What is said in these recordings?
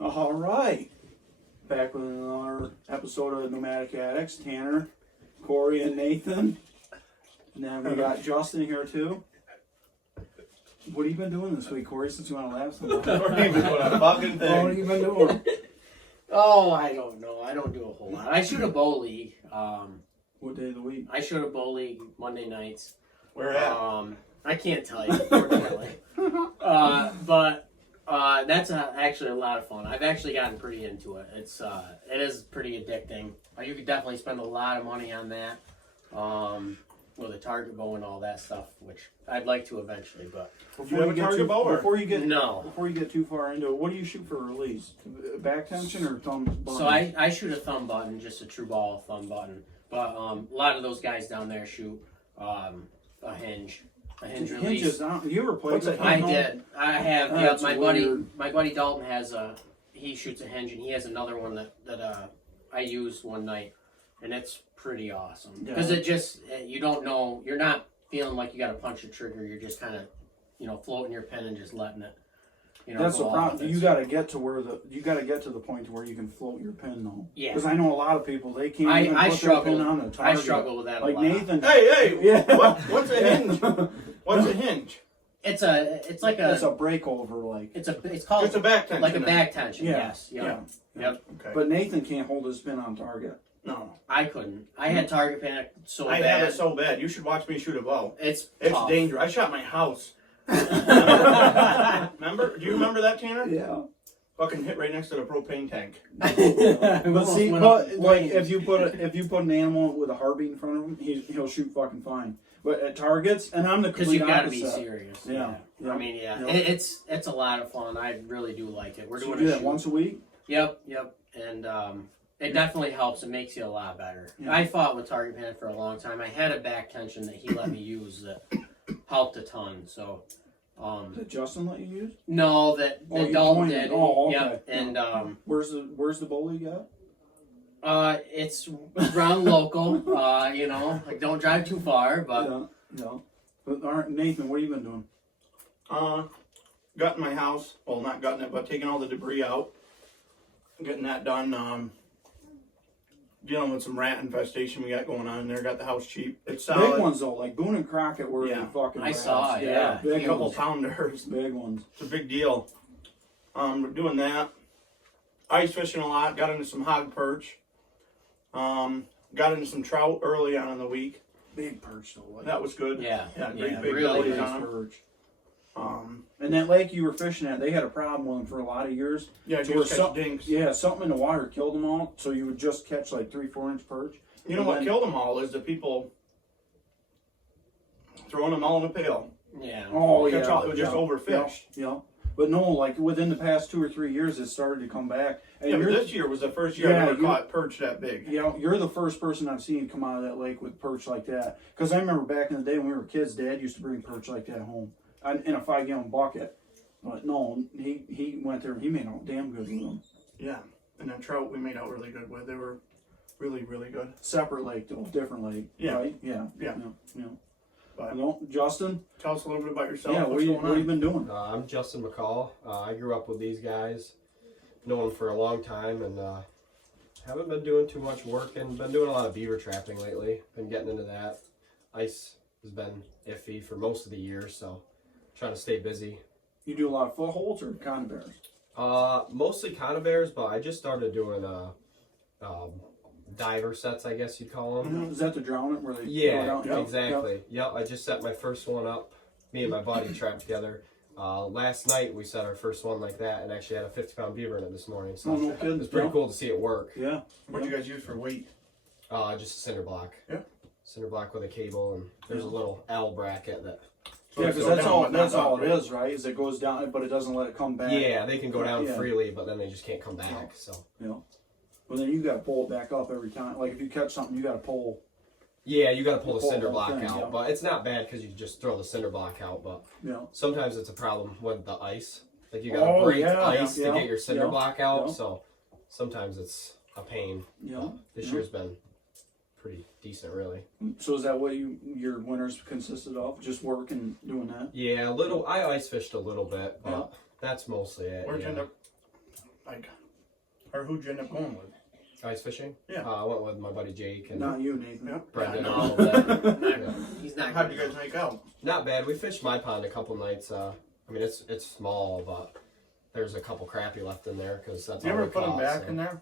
All right. Back with another episode of Nomadic Addicts. Tanner, Corey, and Nathan. And then we got Justin here too. What have you been doing this week, Corey, since you want to laugh so much? What have you been doing? A fucking thing. What have you been doing? Oh, I don't know. I don't do a whole lot. I shoot a bow league. What day of the week? I shoot a bow league Monday nights. Where at? I can't tell you, unfortunately. But that's actually a lot of fun. I've actually gotten pretty into it. It is pretty addicting. You could definitely spend a lot of money on that. With a target bow and all that stuff, which I'd like to eventually, but Before you get too far into it, what do you shoot for release? Back tension or thumb button? So I shoot a thumb button, just a true ball thumb button. But a lot of those guys down there shoot a hinge release. Hinges on. You ever played with I hinge? did. I have. Yeah, That's my weird. buddy Dalton has he shoots a hinge, and he has another one that I used one night, and it's pretty awesome because it just you don't know, you're not feeling like you got to punch the trigger. You're just kind of floating your pin and just letting it. That's the problem. You got to get to the point to where you can float your pin though. Yeah. Because I know a lot of people they can't even put their pin on the target. I struggle with that. Like a lot. Nathan. Hey! Yeah. What's a hinge? What's a hinge? It's like a breakover like. It's called It's a back tension. like a back tension. Yeah. Yes. Yep. Yeah. Yep. Okay. But Nathan can't hold his pin on target. No. I couldn't. I had target panic so I bad. have it so bad. You should watch me shoot a bow. It's It's dangerous. I shot my house. Remember? Do you remember that, Tanner? Yeah. Fucking hit right next to the propane tank. But see, if you put an animal with a heartbeat in front of him, he'll shoot fucking fine. But at targets, and I'm the because complete you got to opposite. be serious. Yeah. I mean, Yeah. it's a lot of fun. I really do like it. We're So doing you do a that shoot. once a week. Yep, and it definitely helps. It makes you a lot better. Yeah. I fought with target panic for a long time. I had a back tension that he let me use that helped a ton. So, Did Justin let you use? no, that you Dalton pointed. did. Oh, okay. Yep, and Where's the bowl you got? it's around local. Like don't drive too far, but Yeah. But all right, Nathan, what have you been doing? Gutting my house. Well, not gutting it, but taking all the debris out. Getting that done. Dealing with some rat infestation we got going on in there. Got the house cheap. It's solid. Big ones though, like Boone and Crockett were the fucking. I saw, rats. yeah. Big A couple ones. pounders. Big ones. It's a big deal. We're doing that. Ice fishing a lot. Got into some hog perch. Got into some trout early on in the week. Big perch though. Like, That was good. yeah, Great big really bellies nice. on 'em. perch. And that lake you were fishing at, they had a problem with them for a lot of years. Yeah, So just where catch dinks. Yeah, something in the water killed them all. So you would just catch like 3-4 inch perch. You know what killed them all is the people throwing them all in a pail. Yeah. Oh Catch yeah, all- it was just overfished. Yeah. But no, like within the past 2 or 3 years, it started to come back. And Yeah, but you're- this year was the first year Yeah, I ever you- caught perch that big. You know, you're the first person I've seen come out of that lake with perch like that. Because I remember back in the day when we were kids, Dad used to bring perch like that home in a 5-gallon bucket. But no, he went there and he made out damn good with them. Yeah, and then trout we made out really good with. They were really, really good. Separate lake though, different lake. Yeah. Right? Yeah. Yeah. But No, Justin? tell us a little bit about yourself. Yeah, What's going what have you on? been doing? I'm Justin McCall. I grew up with these guys, known them for a long time, and haven't been doing too much work and been doing a lot of beaver trapping lately. Been getting into that. Ice has been iffy for most of the year, so trying to stay busy. You do a lot of footholds or conibears? Mostly conibears, but I just started doing diver sets, I guess you'd call them. Is that the drown it where they Yeah, go down? exactly. Yep, I just set my first one up. Me and my buddy trapped together. Last night we set our first one like that and actually had a 50-pound beaver in it this morning. So Oh, no kidding. it was pretty cool to see it work. Yeah. What'd you guys use for weight? Just a cinder block. Yeah. Cinder block with a cable, and there's a little L bracket that. So Yeah, it's because go that's down, all but that's not all up, it right? is, right? Is it goes down, but it doesn't let it come back. Yeah, they can go down Yeah. freely, but then they just can't come back. So. Yeah. Well, then you got to pull it back up every time. Like if you catch something, you got to pull. Yeah, you got to pull the Pull cinder the block thing, out, yeah. but it's not bad because you just throw the cinder block out. But Yeah. sometimes it's a problem with the ice. Like you got to break ice to get your cinder block out. So sometimes it's a pain. Yeah. But this year's been pretty decent, really. So is that what your winters consisted of? Just work and doing that? Yeah, a little. I ice fished a little bit, but Yeah. that's mostly it. Where'd you yeah. end up Like, or who'd you end up going with? Ice fishing? Yeah. I went with my buddy Jake and Not you, Nathan. Yep. Brendan Yeah, and all no. of that. Yeah. He's not. How'd you guys hike out? Not bad. We fished my pond a couple nights. I mean, it's small, but there's a couple crappie left in there because that's You all ever we put them caught, back so. in there?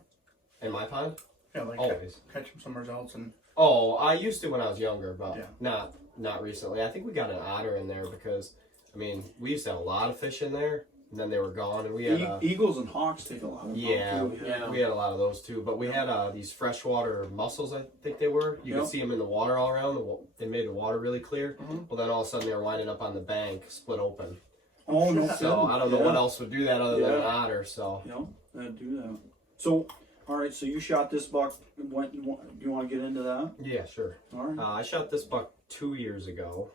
In my pond? Yeah, like Always. catch them somewhere else and. Oh, I used to when I was younger, but Yeah. not recently. I think we got an otter in there because, I mean, we used to have a lot of fish in there, and then they were gone, and we had Eagles and hawks take a lot of yeah, milk, too, yeah. we had a lot of those too. But we had these freshwater mussels, I think they were. You Yep. could see them in the water all around. They made the water really clear. Mhm. Well, then all of a sudden they were winding up on the bank, split open. Oh, no So kidding. I don't know Yeah. what else would do that other than an Yeah. otter. So Yeah, that'd do that. So, all right. So you shot this buck. When you want to get into that? yeah, sure. All right. I shot this buck 2 years ago.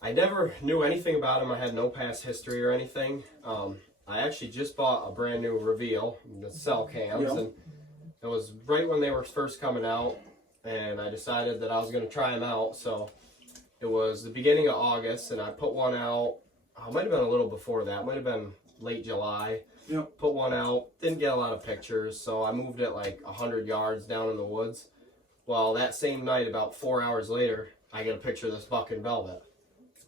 I never knew anything about him. I had no past history or anything. I actually just bought a brand new reveal, the cell cams, Yeah. and it was right when they were first coming out, and I decided that I was going to try them out. So it was the beginning of August, and I put one out. It might have been a little before that. It might have been late July. Yep. Put one out. Didn't get a lot of pictures, so I moved it like 100 yards down in the woods. Well, that same night, about 4 hours later, I get a picture of this buck in velvet.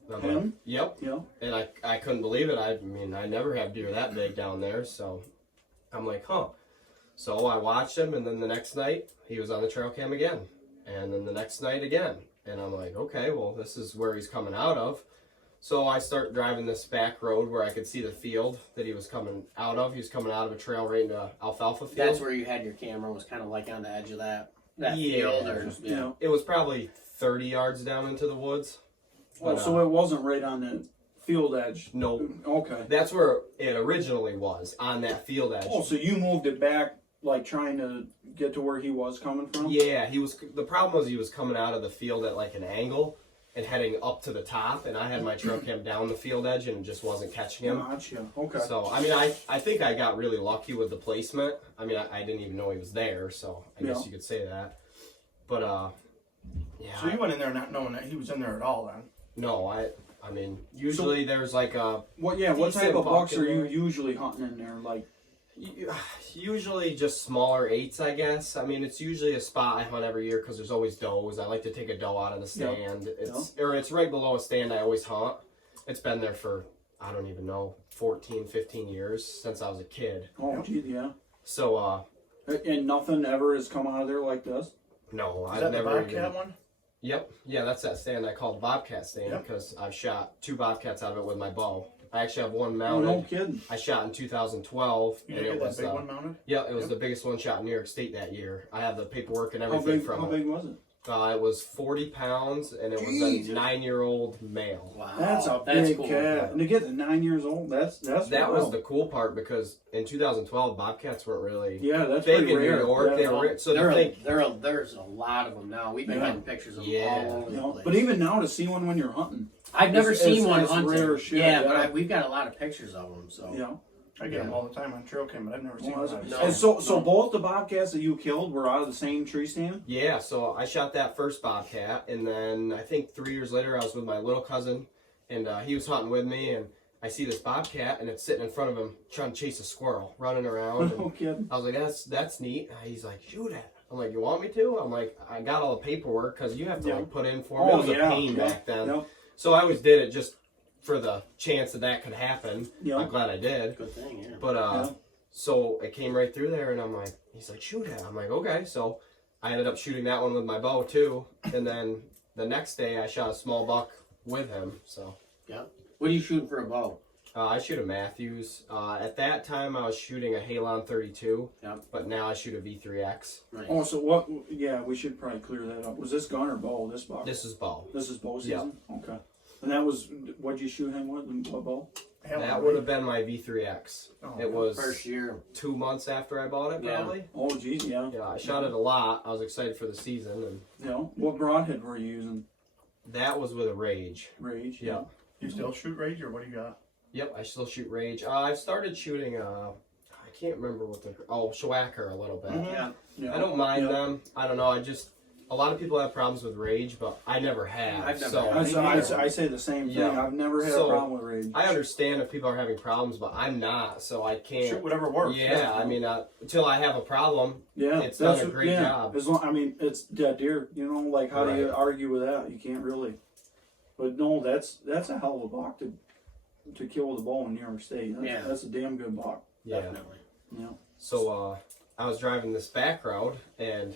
And I'm like, Him? yep. Yeah. And I couldn't believe it. I mean, I never have deer that big down there, so I'm like, huh. So I watched him, and then the next night, he was on the trail cam again. And then the next night again. And I'm like, okay, well, this is where he's coming out of. So I start driving this back road where I could see the field that he was coming out of. He was coming out of a trail right into alfalfa field. That's where you had your camera, was kind of like on the edge of that Yeah. field, or Yeah. It was probably 30 yards down into the woods. Well, But, so it wasn't right on the field edge. No, Okay. that's where it originally was, on that field edge. Oh, so you moved it back, like trying to get to where he was coming from? Yeah, he was. The problem was he was coming out of the field at like an angle and heading up to the top, and I had my trail cam down the field edge and just wasn't catching him. Gotcha. Okay. So I mean, I think I got really lucky with the placement. I mean, I didn't even know he was there, so I guess Yeah. you could say that. But yeah. So you went in there not knowing that he was in there at all then? No, I mean, usually there's like a What? Yeah. What type decent of bucks buck in are you there. usually hunting in there? Like, usually just smaller 8s, I guess. I mean, it's usually a spot I hunt every year because there's always does. I like to take a doe out of the stand. It's right below a stand I always hunt. It's been there for, I don't even know, 14, 15 years since I was a kid. oh, gee, yeah. So, And nothing ever has come out of there like this. no, Is I've that never the Bobcat even... one? Yep, yeah, that's that stand I call the Bobcat stand Yep. because I've shot 2 Bobcats out of it with my bow. I actually have one Oh, mounted. no kidding. I shot in 2012. You and did it get was that big one mounted? Yeah, it was Yep. the biggest one shot in New York State that year. I have the paperwork and How everything big? from How it. big was it? It was 40 pounds, and it was Jeez. a 9-year-old male. wow, That's a big cool. cat. And to get to 9 years old, that's That wild. was the cool part because in 2012, Bobcats weren't really Yeah, that's big pretty in rare. New York. Yeah. They were so There to think, there's a lot of them now. We've been Yeah. getting pictures of them Yeah. all over You the know, place. but even now to see one when you're hunting, I've never it's- seen it's- one it's hunting. rare shit, yeah, but yeah. we've got a lot of pictures of them. So you know. I get them all the time on trail cam, but I've never seen Well, one. No. and so both the bobcats that you killed were out of the same tree stand. yeah. So I shot that first Bobcat, and then I think 3 years later, I was with my little cousin, and he was hunting with me, and I see this Bobcat, and it's sitting in front of him trying to chase a squirrel, running around. And No kidding. I was like, that's neat. He's like, shoot it. I'm like, you want me to? I'm like, I got all the paperwork because you have to Yeah. like put in for me. It was a pain yeah, back then. Yeah, So I always did it just for the chance that could happen. yeah. I'm glad I did. good thing, yeah. But Yeah. so it came right through there, and I'm like, he's like, shoot it. I'm like, okay. So I ended up shooting that one with my bow too, and then the next day I shot a small buck with him. So What are you shooting for a bow? I shoot a Matthews. At that time I was shooting a Halon 32, Yep. but now I shoot a V3X. Nice. Oh, so what? Yeah, we should probably clear that up. Was this gun or bow? This bow. This is bow. This is bow Yeah. season. Okay. And that was what'd you shoot him with? What bow? Hell, That would have been my V3X. Oh, It was First year. 2 months after I bought it, Yeah. probably. Oh, geez, yeah. Yeah, I shot it a lot. I was excited for the season, and You know, what broadhead were you using? that was with a Rage. Rage. Yeah. You still shoot Rage, or what do you got? Yep, I still shoot Rage. I've started shooting, I can't remember what Schwacker a little bit. Mhm. Yeah. Yeah. I don't mind Yeah. them. I don't know, a a lot of people have problems with rage, but I never have. I've never so had I say the same thing. Yeah. I've never had So, a problem with rage. I understand if people are having problems, but I'm not, so I can't. Shoot, whatever works. Yeah, I mean, until I have a problem, Yeah, it's done a great job. As long, I mean, it's dead deer. You know, like how do you Right. argue with that? You can't really. But no, that's a hell of a buck to kill with a bow in New York State. That's a damn good buck. Yeah. Definitely. Yeah. So I was driving this back road, and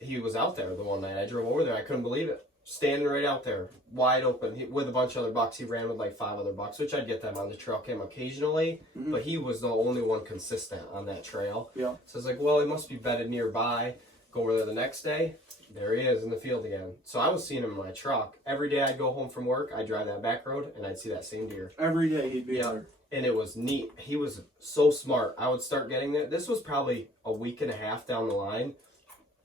he was out there the one night. I drove over there. I couldn't believe it. Standing right out there, wide open, with a bunch of other bucks. He ran with like 5 other bucks, which I'd get them on the trail cam occasionally, but he was the only one consistent on that trail. Yeah. So I was like, well, he must be bedded nearby. Go over there the next day. There he is in the field again. So I was seeing him in my truck. Every day I'd go home from work, I'd drive that back road, and I'd see that same deer. Every day he'd be Yeah. there. And it was neat. He was so smart. I would start getting there. This was probably a week and a half down the line.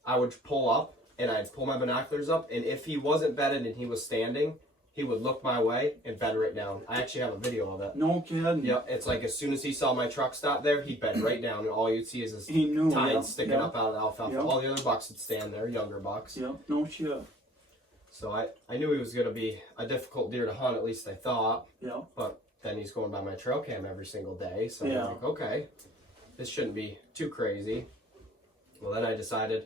I would pull up, and I'd pull my binoculars up, and if he wasn't bedded and he was standing, he would look my way and bed right down. I actually have a video of it. No kidding. Yep, it's like as soon as he saw my truck stop there, he'd bed right down, and all you'd see is his He knew. tines sticking up out of the alfalfa. Yeah. All the other bucks would stand there, younger bucks. Yeah. No shit. So I knew he was going to be a difficult deer to hunt, at least I thought. Yeah. But then he's going by my trail cam every single day, so Yeah. I'm like, okay, this shouldn't be too crazy. Well, then I decided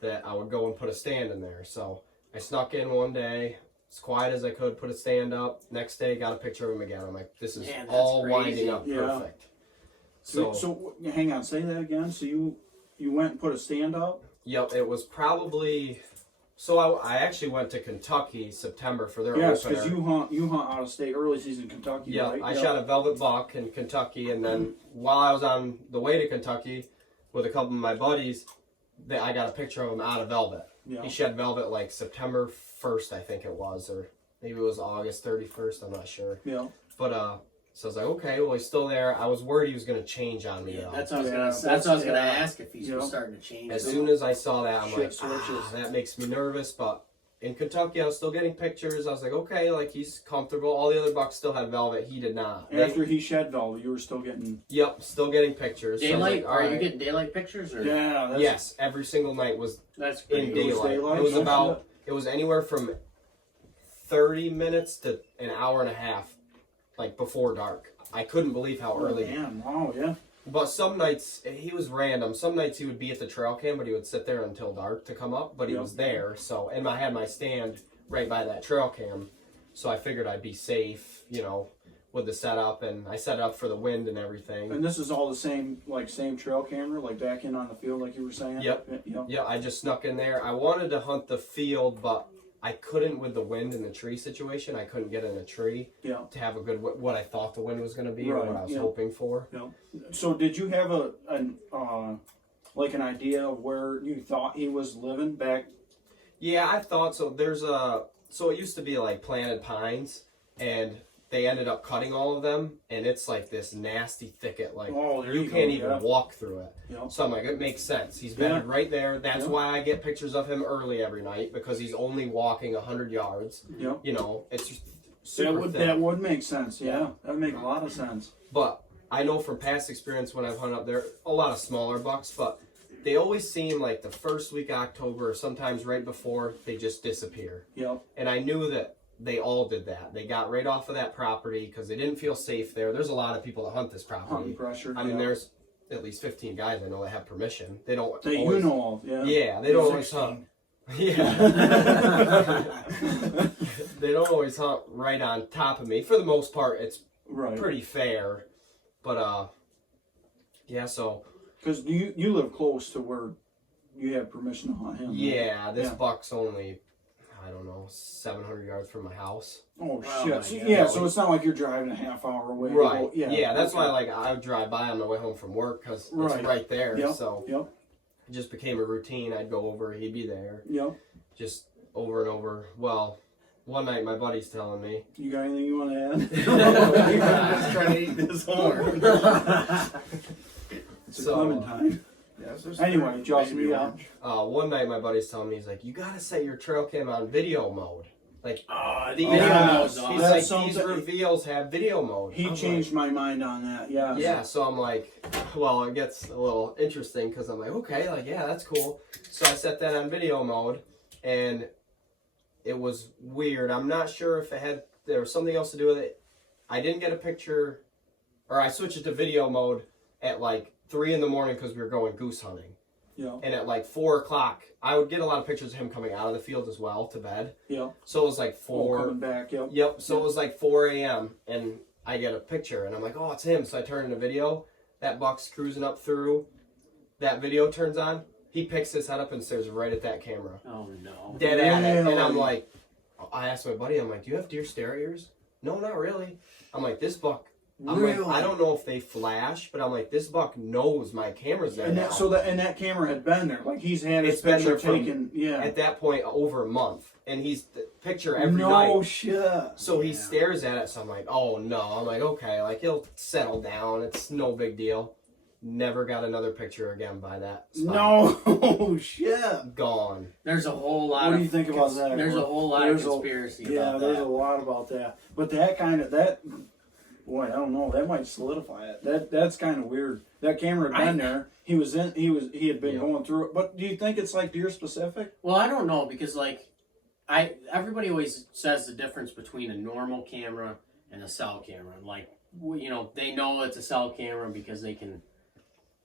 that I would go and put a stand in there. So I snuck in one day, as quiet as I could, put a stand up. Next day, got a picture of him again. I'm like, this is Man, that's all crazy. winding up Yeah. perfect. So hang on, say that again. So you went and put a stand up? Yep, it was probably. So I actually went to Kentucky September for their Yes, opener. because you hunt out of state early season Kentucky, Yeah, right? I shot a velvet buck in Kentucky, and then while I was on the way to Kentucky with a couple of my buddies, I got a picture of him out of velvet. Yeah. He shed velvet like September 1st, I think it was, or maybe it was August 31st, I'm not sure. Yeah. But so I was like, okay, well, he's still there. I was worried he was going to change on me. Yeah, though. that's what I was Yeah, gonna. That's what I was gonna yeah. ask if he's Yeah. starting to change. As soon as I saw that, I'm Shit like, switches. that makes me nervous. But in Kentucky, I was still getting pictures. I was like, okay, like he's comfortable. All the other bucks still had velvet. He did not. After he shed velvet, you were still getting. Yep, still getting pictures. So I was daylight? like, all Are you right. getting daylight pictures or? Yeah. That's, Yes, every single night was That's in great. It was daylight. daylight? It was No about. It was anywhere from 30 minutes to an hour and a half, like before dark. I couldn't believe how early. Man, wow, yeah. But some nights he was random. Some nights he would be at the trail cam, but he would sit there until dark to come up. But he Yeah. was there. So, and I had my stand right by that trail cam, so I figured I'd be safe, with the setup. And I set it up for the wind and everything. And this is all the same trail camera, like back in on the field, like you were saying. Yep. Yeah. Yeah, I just snuck in there. I wanted to hunt the field, but I couldn't with the wind and the tree situation. I couldn't get in a tree Yeah. to have a good what I thought the wind was going to be or Right, what I was yeah. hoping for. Yeah. So did you have an idea of where you thought he was living back? Yeah, I thought so. So it used to be like planted pines, and they ended up cutting all of them, and it's like this nasty thicket. Like Oh, there you you can't go, even yeah. walk through it. Yeah. So I'm like, it makes sense. He's bedded Yeah. right there. That's Yeah. why I get pictures of him early every night, because he's only walking 100 yards. Yeah. It's just super thick. That would make sense. Yeah. That would make a lot of sense. But I know from past experience when I've hunted up there, a lot of smaller bucks, but they always seem like the first week of October, or sometimes right before, they just disappear. Yeah. And I knew that they all did that. They got right off of that property because they didn't feel safe there. There's a lot of people that hunt this property. Hunting pressure. I mean, yeah. there's at least 15 guys I know that have permission. They don't That always, you know of. Yeah. Yeah, they don't always hunt. Yeah. They don't always hunt right on top of me. For the most part, it's Right. pretty fair. But yeah, so Because you live close to where you have permission to hunt him. right? yeah, this Yeah. buck's only, I don't know, 700 yards from my house. Oh Wow, shit! my So, God. yeah, so it's not like you're driving a half hour away. to Right. go- Yeah, that's okay. why I would drive by on the way home from work because Right. it's right there. Yep. So Yep. it just became a routine. I'd go over, he'd be there, Yep. just over and over. Well, one night my buddy's telling me, You got anything you want to add? Just trying to eat this horn. It's a So, clementine. Yes, there's Anyway, baby Justin, yeah. orange. one night my buddy's telling me, he's like, you gotta set your trail cam on video mode. Like these, Video yeah, mode's he's awesome. That's like, something- these reveals have video mode. He I'm changed my mind on that. Yeah. Like, yeah, so I'm like, well, it gets a little interesting because I'm like, okay, like, yeah, that's cool. So I set that on video mode, and it was weird. I'm not sure if there was something else to do with it. I didn't get a picture, or I switched it to video mode at like 3 in the morning because we were going goose hunting. Yeah. And at like 4 o'clock, I would get a lot of pictures of him coming out of the field as well to bed. Yeah. So it was like 4. Coming back. Yep. Yep. So it was like 4 a.m. and I get a picture and I'm like, oh, it's him. So I turn in a video. That buck's cruising up through. That video turns on. He picks his head up and stares right at that camera. Oh no. Dead at it. And I'm Really? like, I asked my buddy, I'm like, do you have deer stare ears? No, not really. I'm like, this buck. I'm Really? like, I don't know if they flash, but I'm like, this buck knows my camera's there. And now. that, so that and that camera had been there. Like he's had his It's been picture there from- taken. Yeah. At that point, over a month, and he's the picture every no night. shit. So he Yeah. stares at it. So I'm like, oh no. I'm like, okay, like he'll settle down. It's no big deal. Never got another picture again by that spot. No shit. Gone. There's a whole lot What of do you think about that? there's a whole lot There's of conspiracy Yeah, about there's that. a lot about that. But that boy, I don't know. That might solidify it. That's kind of weird. That camera had been there. He had been Yeah. going through it. But do you think it's like deer specific? Well, I don't know because like everybody always says the difference between a normal camera and a cell camera. Like they know it's a cell camera because they can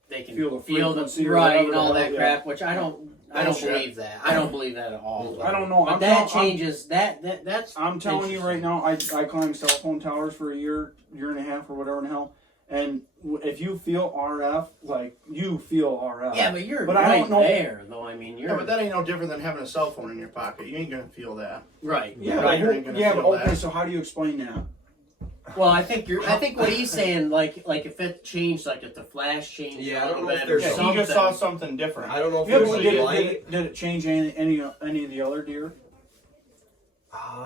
Feel the feel frequency or right whatever and all the that hell, yeah. crap, which I don't Bullshit. believe that. I don't believe that at all. I don't know. But that changes. That's. I'm telling you right interesting. now, I climbed cell phone towers for a year and a half or whatever in the hell. And if you feel RF, like you feel RF. Yeah, but you're But I right don't know- there, though. I mean, you're Yeah, but that ain't no different than having a cell phone in your pocket. You ain't gonna feel that. right. Yeah, Right, but, you ain't gonna yeah, feel but okay. that. So how do you explain that? Well, I think what he's saying, like if it changed, like if the flash changed Yeah, I a don't little know if bit or there's Yeah, something. he just saw something different. I don't know if Yeah, there's but a did light. it change any of the other deer?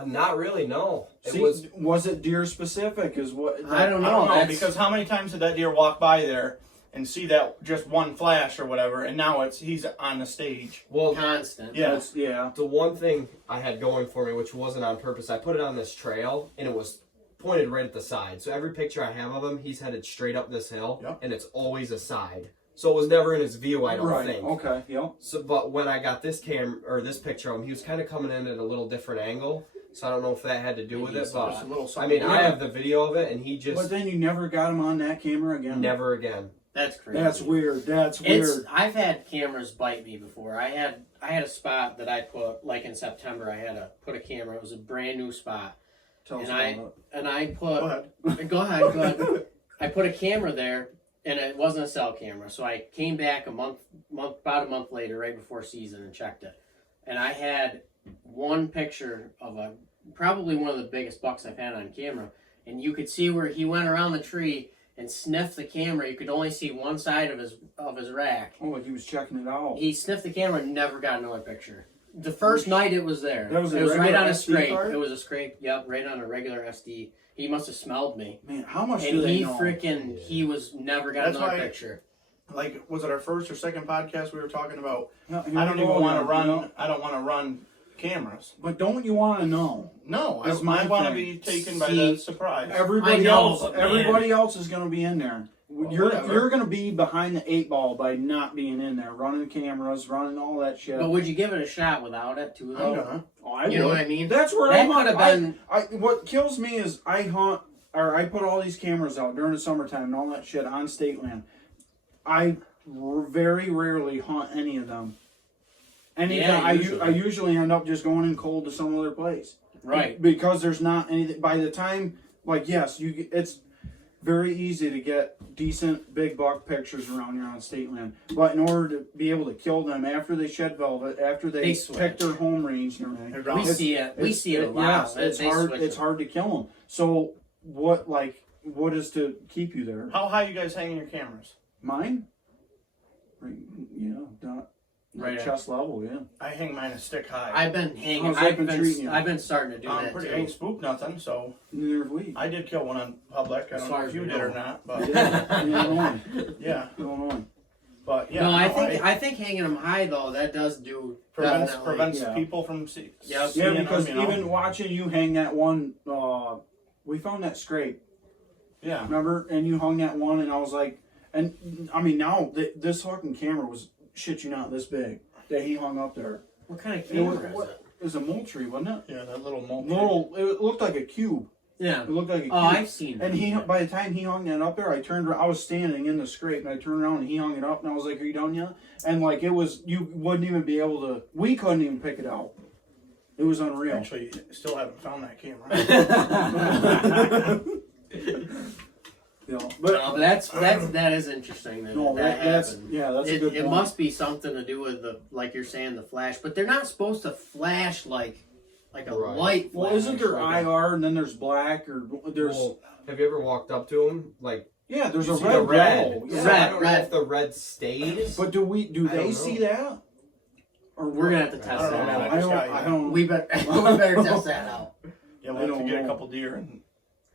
Not really. No. See, It was it deer specific? Is what I don't I know. don't know That's- because how many times did that deer walk by there and see that just one flash or whatever, and now he's on the stage. Well, constant. Yeah. Yeah. the one thing I had going for me, which wasn't on purpose, I put it on this trail, and it was pointed right at the side. So every picture I have of him, he's headed straight up this hill, Yep. and it's always a side. So it was never in his view, I don't Right. think. Okay. Yep. So, but when I got this this picture of him, he was kind of coming in at a little different angle. So I don't know if that had to do with Maybe it, it's but Just a little I something. mean, I have the video of it, and he just But then you never got him on that camera again. never again. That's crazy. That's weird. That's It's weird. I've had cameras bite me before. I had a spot that I put like in September. I had to put a camera. It was a brand new spot, Tell us and about and I Go put ahead. go ahead. I put a camera there, and it wasn't a cell camera. So I came back about a month later, right before season, and checked it. And I had one picture of probably one of the biggest bucks I've had on camera, and you could see where he went around the tree and sniffed the camera. You could only see one side of his rack. it. Oh, he was checking it out. He sniffed the camera and never got another picture. The first night it was there. That was a it was right regular on a SD scrape. card? It was a scrape. Yep, right on a regular SD. He must have smelled me. Man, how much do And they he know? he was never got That's another why- picture. Like, was it our first or second podcast we were talking about? Yeah, here I we don't go even want to again, run. you know? I don't want to run cameras. But don't you want to know? No, That's I my want to thing. be taken by See, the surprise. Everybody I know, else, but man. everybody else is going to be in there. You're whatever. going to be behind the 8 ball by not being in there, running cameras, running all that shit. But would you give it a shot without it too? I'm Though? gonna. Oh, I You know would. what I mean? That's where That I'm on. could have been. What kills me is I hunt, or I put all these cameras out during the summertime and all that shit on state land. I very rarely hunt any of them. Yeah, usually. I usually end up just going in cold to some other place. Right. Because there's not anything. By the time, like, yes, it's very easy to get decent big buck pictures around here on state land. But in order to be able to kill them after they shed velvet, after they They pick switch. their home range and everything, They're We gone. It's- see it. We see it a lot. Yes, it's They hard. switch It's them. hard to kill them. So what is to keep you there? How high you guys hanging your cameras? Mine? Right, yeah, not Right chest level. Yeah. I hang mine a stick high. I've been hanging. How's that been treating you? I've been starting to do I'm that pretty. too. Ain't spooked nothing. So Neither have we. I did kill one on public. I As don't far know if as you we did or know. not, but Yeah, in Illinois. yeah. Illinois. But yeah. no, I think hanging them high though that does do prevents definitely. Yeah. people from seeing. Yep. Yeah, them, because you know? even watching you hang that one, we found that scrape. Yeah. Remember? And you hung that one, and I was like, and I mean, now this fucking camera was shit you not this big that he hung up there. What kind of It was, camera is it? it was a Moultrie, wasn't it? Yeah, that little malt. It looked like a cube. Yeah. It looked like a cube. Oh, I've seen And that. by the time he hung that up there, I was standing in the scrape, and I turned around and he hung it up, and I was like, "Are you done yet?" And like you wouldn't even be able to. We couldn't even pick it out. It was unreal. Actually, still haven't found that camera. Yeah, But that is interesting that no, that that's happened. that's a good It point. must be something to do with the, like you're saying, the flash. But they're not supposed to flash like a Right. light. Well, flash, isn't there like IR and then there's black or there's Well, have you ever walked up to them? Like, yeah, there's you a see red, the red. glow. So Yeah. Red. I don't know if the red stays. But do I they don't see know. that? Or We're gonna have to test I don't that know, man. out. I don't. We better test that out. Yeah, I we'll have don't to get know. a couple deer and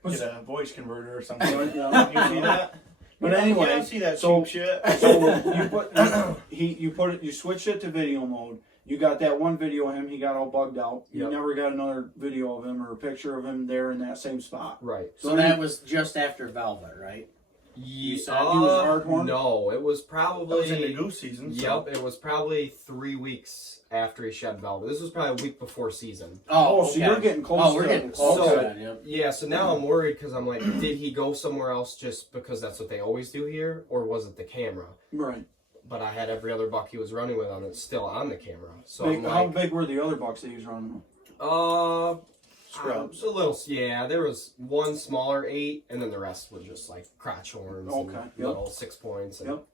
get a voice converter or something. Yeah. You see that? But Yeah, anyway, yeah, I see that so- cheap shit. So you switched it to video mode. You got that one video of him. He got all bugged out. You Yep. never got another video of him or a picture of him there in that same spot. Right. So that was just after Velvet, right? You said he was hardhorn? No, it was That probably. was in the goose season. So. Yep, it was probably 3 weeks after he shed velvet. This was probably a week before season. Oh, okay. so you're getting close. Oh, we're to getting close So- to that. Yep. Yeah, so now I'm worried because I'm like, did he go somewhere else just because that's what they always do here, or was it the camera? Right. But I had every other buck he was running with on it still on the camera. So Big, I'm how like, big were the other bucks that he was running? Scrubs. a little, yeah. There was one smaller 8, and then the rest were just like crotch horns, Okay, and yep. little 6 points. And, Yep.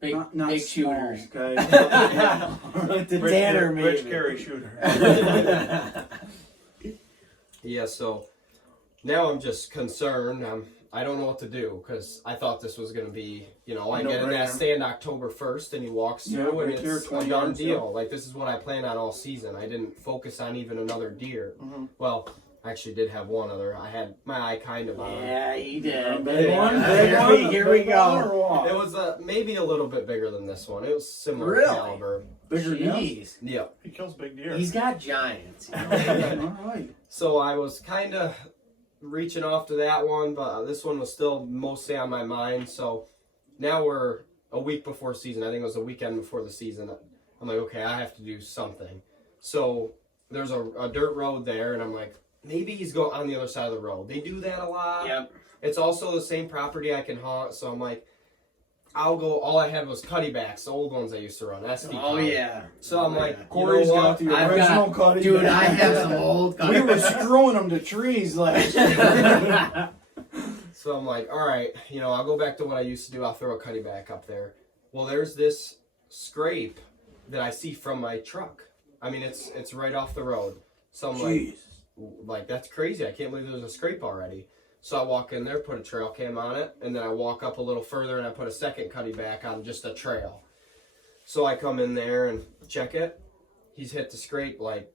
Big, Not big small, shooters. Okay. The Tanner Rich maybe. Carey shooter. Yeah, so now I'm just concerned. I don't know what to do because I thought this was going to be, I get in that No-brainer. stand October 1st and he walks Yeah, through and right there, it's a 20 done yards, deal. Like, this is what I planned on all season. I didn't focus on even another deer. Mhm. Well, I actually did have one other. I had my eye kind of on. Yeah, he did. Big one. Here we Big go. one or what? It was maybe a little bit bigger than this one. It was similar Really? caliber. Bigger than Jeez. Yep. He kills big deer. He's got giants. All right. So I was kind of reaching off to that one, but this one was still mostly on my mind. So now we're a week before season. I think it was a weekend before the season. I'm like, okay, I have to do something. So there's a dirt road there, and I'm like, maybe he's going on the other side of the road. They do that a lot. Yep. It's also the same property I can hunt, so I'm like, I'll go. All I had was cutty backs, the old ones I used to run. SD Oh cutty. yeah. So I'm Oh, like, yeah. Corey's you know got what? the I've original got- cutting. Dude, I have some old. We were screwing them to trees last year. So I'm like, all right, I'll go back to what I used to do. I'll throw a cutty back up there. Well, there's this scrape that I see from my truck. I mean, it's right off the road. So I'm Jeez. like, that's crazy. I can't believe there's a scrape already. So I walk in there, put a trail cam on it, and then I walk up a little further and I put a second cutty back on just a trail. So I come in there and check it. He's hit the scrape like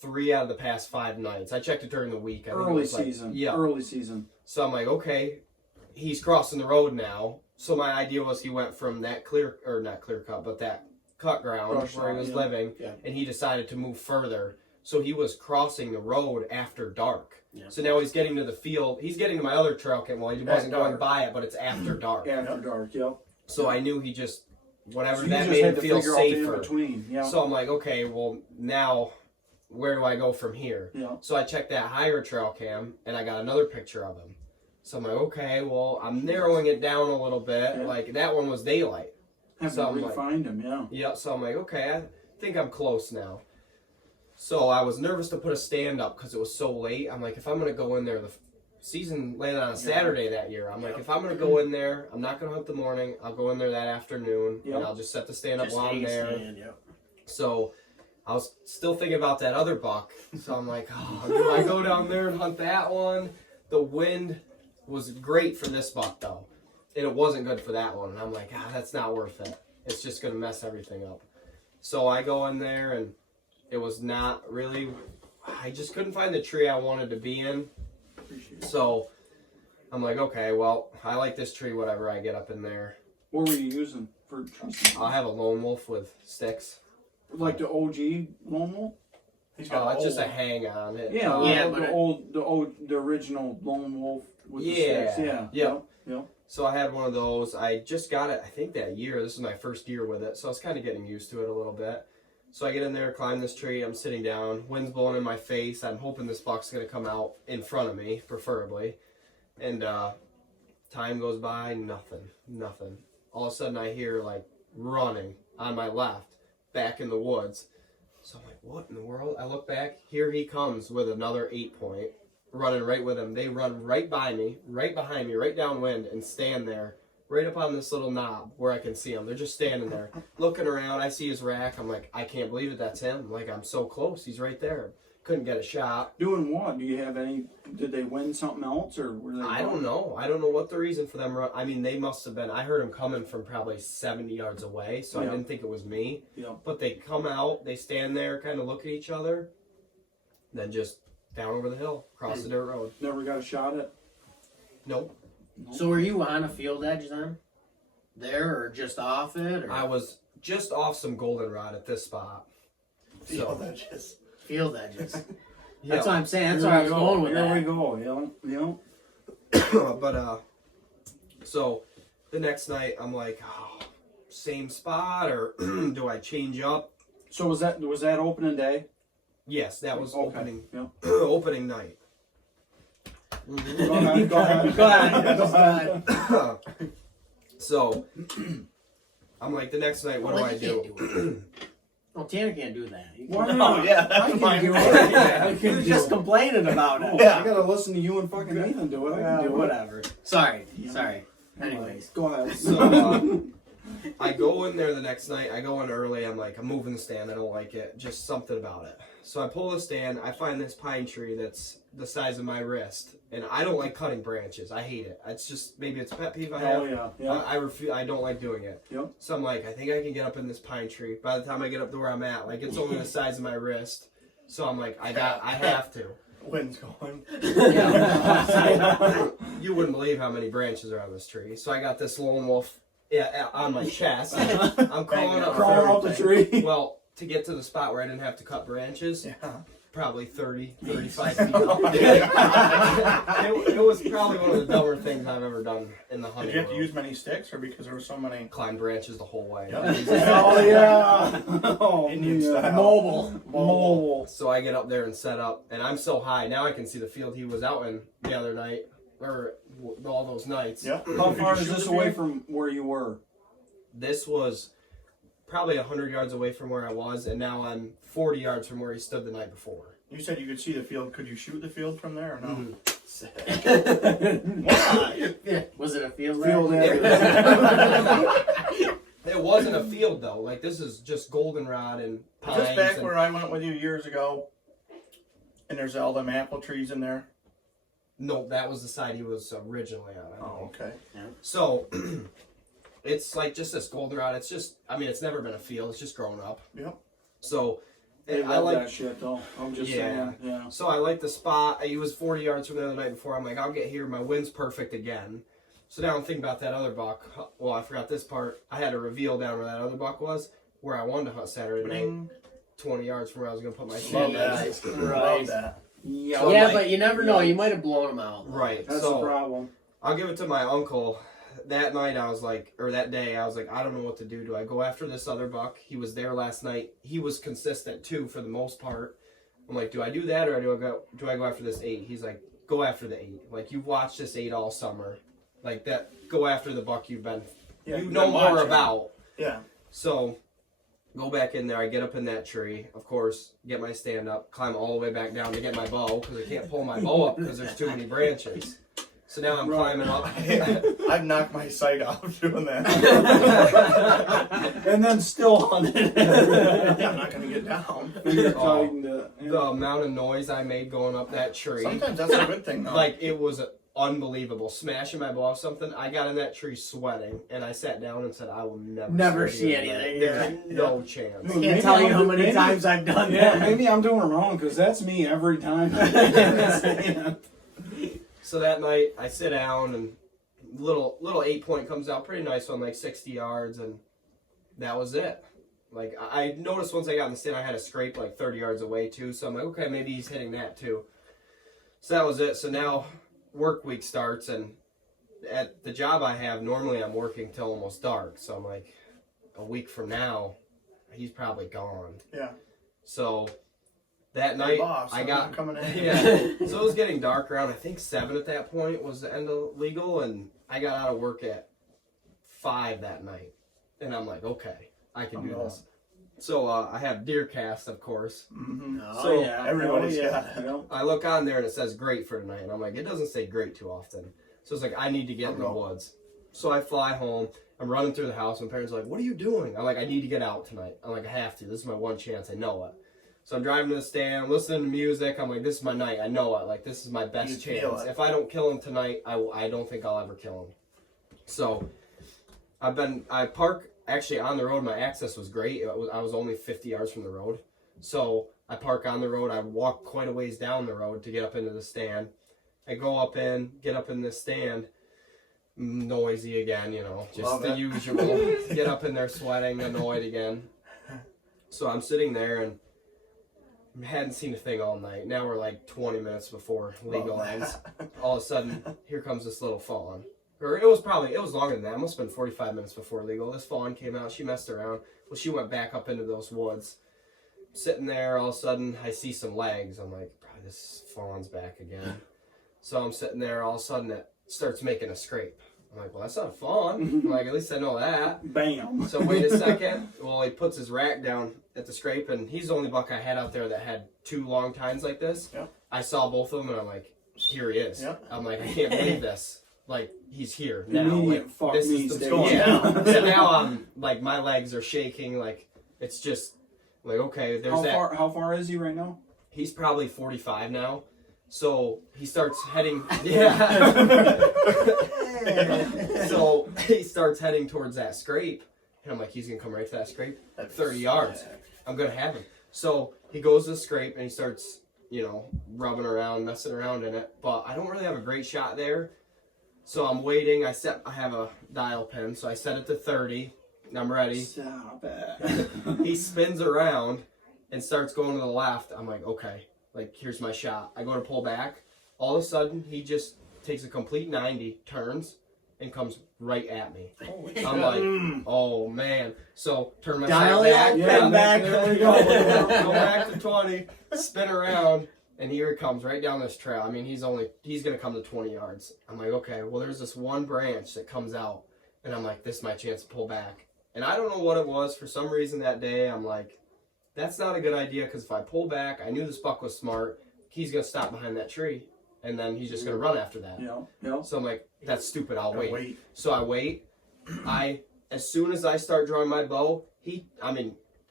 3 out of the past 5 nights. I checked it during the week. I think it Early was like- season. Yeah. Early season. So I'm like, okay, he's crossing the road now. So my idea was he went from that not clear cut, but that cut ground Brush where he line, was yeah. living, Yeah. and he decided to move further. So he was crossing the road after dark. Yeah. So now he's getting to the field. He's getting to my other trail cam. Well, he wasn't going dark. by it, but it's after dark. After dark. Yep. So I knew he just, whatever So you that just made had him to feel figure out the in safer. between. Yeah. So I'm like, okay, well, now where do I go from here? Yeah. So I checked that higher trail cam, and I got another picture of him. So I'm like, okay, well, I'm narrowing it down a little bit. Yeah. Like, that one was daylight. Have So to I'm like- re-find him. Yeah. Yeah, so I'm like, okay, I think I'm close now. So I was nervous to put a stand up because it was so late. I'm like, if I'm going to go in there, the season landed on a Saturday that year. I'm like, if I'm going to go in there, I'm not going to hunt the morning. I'll go in there that afternoon, Yeah. and I'll just set the stand up Just while I'm hang there. stand, yep. So I was still thinking about that other buck. So I'm like, oh, do I go down there and hunt that one? The wind was great for this buck, though. And it wasn't good for that one. And I'm like, that's not worth it. It's just going to mess everything up. So I go in there, and it was not really... I just couldn't find the tree I wanted to be in. Appreciate it. So I'm like, okay, well, I like this tree, whatever I get up in there. What were you using for trees? I'll have a lone wolf with sticks. Like the OG lone wolf? He's Oh, got it's just a old- hang on. Yeah. Yeah, The original lone wolf with the Yeah. sticks. Yeah. Yeah. Yeah. So I had one of those. I just got it, I think that year. This is my first year with it, so I was kind of getting used to it a little bit. So I get in there, climb this tree. I'm sitting down. Wind's blowing in my face. I'm hoping this buck's gonna come out in front of me, preferably. And time goes by, nothing. All of a sudden, I hear like running on my left, back in the woods. So I'm like, what in the world? I look back. Here he comes with another 8-point, running right with him. They run right by me, right behind me, right downwind, and stand there, right up on this little knob where I can see them. They're just standing there, looking around. I see his rack. I'm like, I can't believe it. That's him. Like, I'm so close. He's right there. Couldn't get a shot. Doing what? Do you have any? Did they win something else, or were they? I don't know. I don't know what the reason for them. I mean, they must have been. I heard him coming from probably 70 yards away, so I didn't think it was me. Yeah. But they come out. They stand there, kind of look at each other, then just down over the hill, across the dirt road. Never got a shot at. Nope. So were you on a field edge then? There or just off it? Or? I was just off some goldenrod at this spot. Field edges. Field edges. Yeah. That's what I'm saying. That's Here where I we was go. going with Here that. we go. Yeah. But so the next night I'm like, oh, same spot or do I change up? So was that opening day? Yes, that was Okay. opening Yeah. opening night. Go ahead. Go ahead. Go ahead. Go ahead. So I'm like, the next night, what Well, do I you can't do? Well, Tanner can't do that. You Why can- not? yeah, I that's can fine. do it. Yeah, I he can was do just it. complaining about Oh, it. I gotta listen to you and fucking Nathan do it. I can do it. Whatever. Sorry. Yeah. Sorry. Anyways. Go ahead. So I go in there the next night. I go in early. I'm like, I'm moving the stand. I don't like it. Just something about it. So I pull the stand. I find this pine tree that's the size of my wrist, and I don't like cutting branches. I hate it. It's just maybe it's a pet peeve I have. Oh yeah. Yeah. I refuse. I don't like doing it. Yep. So I'm like, I think I can get up in this pine tree. By the time I get up to where I'm at, like it's only the size of my wrist. So I'm like, I have to. Wind's going. You wouldn't believe how many branches are on this tree. So I got this lone wolf on my chest. I'm crawling up. Crawling up the tree. Well, to get to the spot where I didn't have to cut branches, Yeah. probably 30, 35 feet up. it was probably one of the dumber things I've ever done in the hunting Did you have to world. use many sticks, or because there were so many? Climb branches the whole way. Yep. Oh yeah. Oh, Indian yeah. style. Mobile. So I get up there and set up, and I'm so high now I can see the field he was out in the other night, or all those nights. Yep. How Did far you is shoot this the away field? from where you were? This was probably 100 yards away from where I was, and now I'm 40 yards from where he stood the night before. You said you could see the field. Could you shoot the field from there or no? Mhm. Why? Yeah. Was it a field Field edge? edge. It wasn't a field though. Like this is just goldenrod and Is pines. this back and- where I went with you years ago? And there's all them apple trees in there. No, that was the side he was originally on. I Oh, think. okay. So it's like just this goldenrod. It's just, I mean, it's never been a field. It's just grown up. Yep. So They I love like. that shit though. I'm just Yeah. saying. Yeah. So I like the spot. He was 40 yards from the other night before. I'm like, I'll get here. My wind's perfect again. So now I'm thinking about that other buck. Well, I forgot this part. I had a reveal down where that other buck was, where I wanted to hunt Saturday night, Bling. 20 yards from where I was going to put my Love stand. that. Right. Love that. Yeah. So Yeah, like- but you never know. You might have blown him out. Right. That's so the problem. I'll give it to my uncle. That night I was like, or that day I was like, I don't know what to do. Do I go after this other buck? He was there last night. He was consistent too for the most part. I'm like, do I do that or do I go after this 8? He's like, go after the 8. Like you've watched this 8 all summer. Like that, go after the buck you've been, Yeah, you you've know been more watching. about. Yeah. So go back in there. I get up in that tree, of course, get my stand up, climb all the way back down to get my bow because I can't pull my bow up because there's too many branches. So now I'm climbing up. I've knocked my sight off doing that. And then still hunted. I'm not gonna get down. You're Oh. tightened it. The amount of noise I made going up that tree. Sometimes that's a good thing, though. Like it was unbelievable. Smashing my bow off something. I got in that tree sweating, and I sat down and said, "I will Never see anything. anything, There's yeah. no chance." I can't tell you how many times I've done Yeah, that. maybe I'm doing it wrong because that's me every time. So that night, I sit down and little 8-point comes out pretty nice on like 60 yards, and that was it. Like I noticed once I got in the stand, I had a scrape like 30 yards away too. So I'm like, okay, maybe he's hitting that too. So that was it. So now work week starts, and at the job I have, normally I'm working till almost dark. So I'm like, a week from now, he's probably gone. Yeah. So that Hey, night boss, I I'm got coming in. yeah. So it was getting dark around, I think 7 at that point was the end of legal, and I got out of work at 5 that night, and I'm like, okay, I can do this. So I have deer cast, of course. Mm-hmm. Oh, So, yeah. Everybody's Oh, yeah. got it. Yeah. I look on there and it says great for tonight, and I'm like, it doesn't say great too often. So it's like, I need to get in the woods. So I fly home. I'm running through the house. My parents are like, what are you doing? I'm like, I need to get out tonight. I'm like, I have to. This is my one chance. I know it. So I'm driving to the stand, listening to music. I'm like, this is my night. I know it. Like, this is my best You feel chance. it. If I don't kill him tonight, I don't think I'll ever kill him. So I park actually on the road. My access was great. I was only 50 yards from the road. So I park on the road. I walk quite a ways down the road to get up into the stand. I go up get up in this stand. Noisy again, just Love the it. usual. Get up in there sweating, annoyed again. So I'm sitting there and hadn't seen a thing all night. Now we're like 20 minutes before legal Love ends. that. All of a sudden, here comes this little fawn. Or it was longer than that. It must have been 45 minutes before legal. This fawn came out. She messed around. Well, she went back up into those woods. Sitting there, all of a sudden, I see some legs. I'm like, probably this fawn's back again. So I'm sitting there, all of a sudden, it starts making a scrape. I'm like, well, that's not a fawn. I'm like, at least I know that. Bam. So wait a second. Well, he puts his rack down at the scrape, and he's the only buck I had out there that had 2 long tines like this. Yep. I saw both of them, and I'm like, here he is. Yep. I'm like, I can't believe this. Like, he's here now. Immediate Like, fuck this me is stage. going yeah. down. So now I'm like, my legs are shaking. Like, it's just like, okay, there's that. How far is he right now? He's probably 45 now. So he starts heading. Yeah. So he starts heading towards that scrape, and I'm like, he's gonna come right to that scrape. 30 yards. I'm gonna have him. So he goes to the scrape and he starts, rubbing around, messing around in it. But I don't really have a great shot there. So I'm waiting. I have a dial pin, so I set it to 30. And I'm ready. Stop it. He spins around and starts going to the left. I'm like, okay, like here's my shot. I go to pull back. All of a sudden, he just takes a complete 90, turns, and comes right at me. I'm like, oh man. So turn my Dial sight back, it, pin back, there we go. go back to 20, spin around, and here he comes right down this trail. I mean, he's gonna come to 20 yards. I'm like, okay, well there's this one branch that comes out, and I'm like, this is my chance to pull back. And I don't know what it was. For some reason that day, I'm like, that's not a good idea, because if I pull back, I knew this buck was smart. He's gonna stop behind that tree, and then he's just gonna run after that. Yeah. So I'm like, that's stupid. I'll Gotta wait. So I wait. As soon as I start drawing my bow,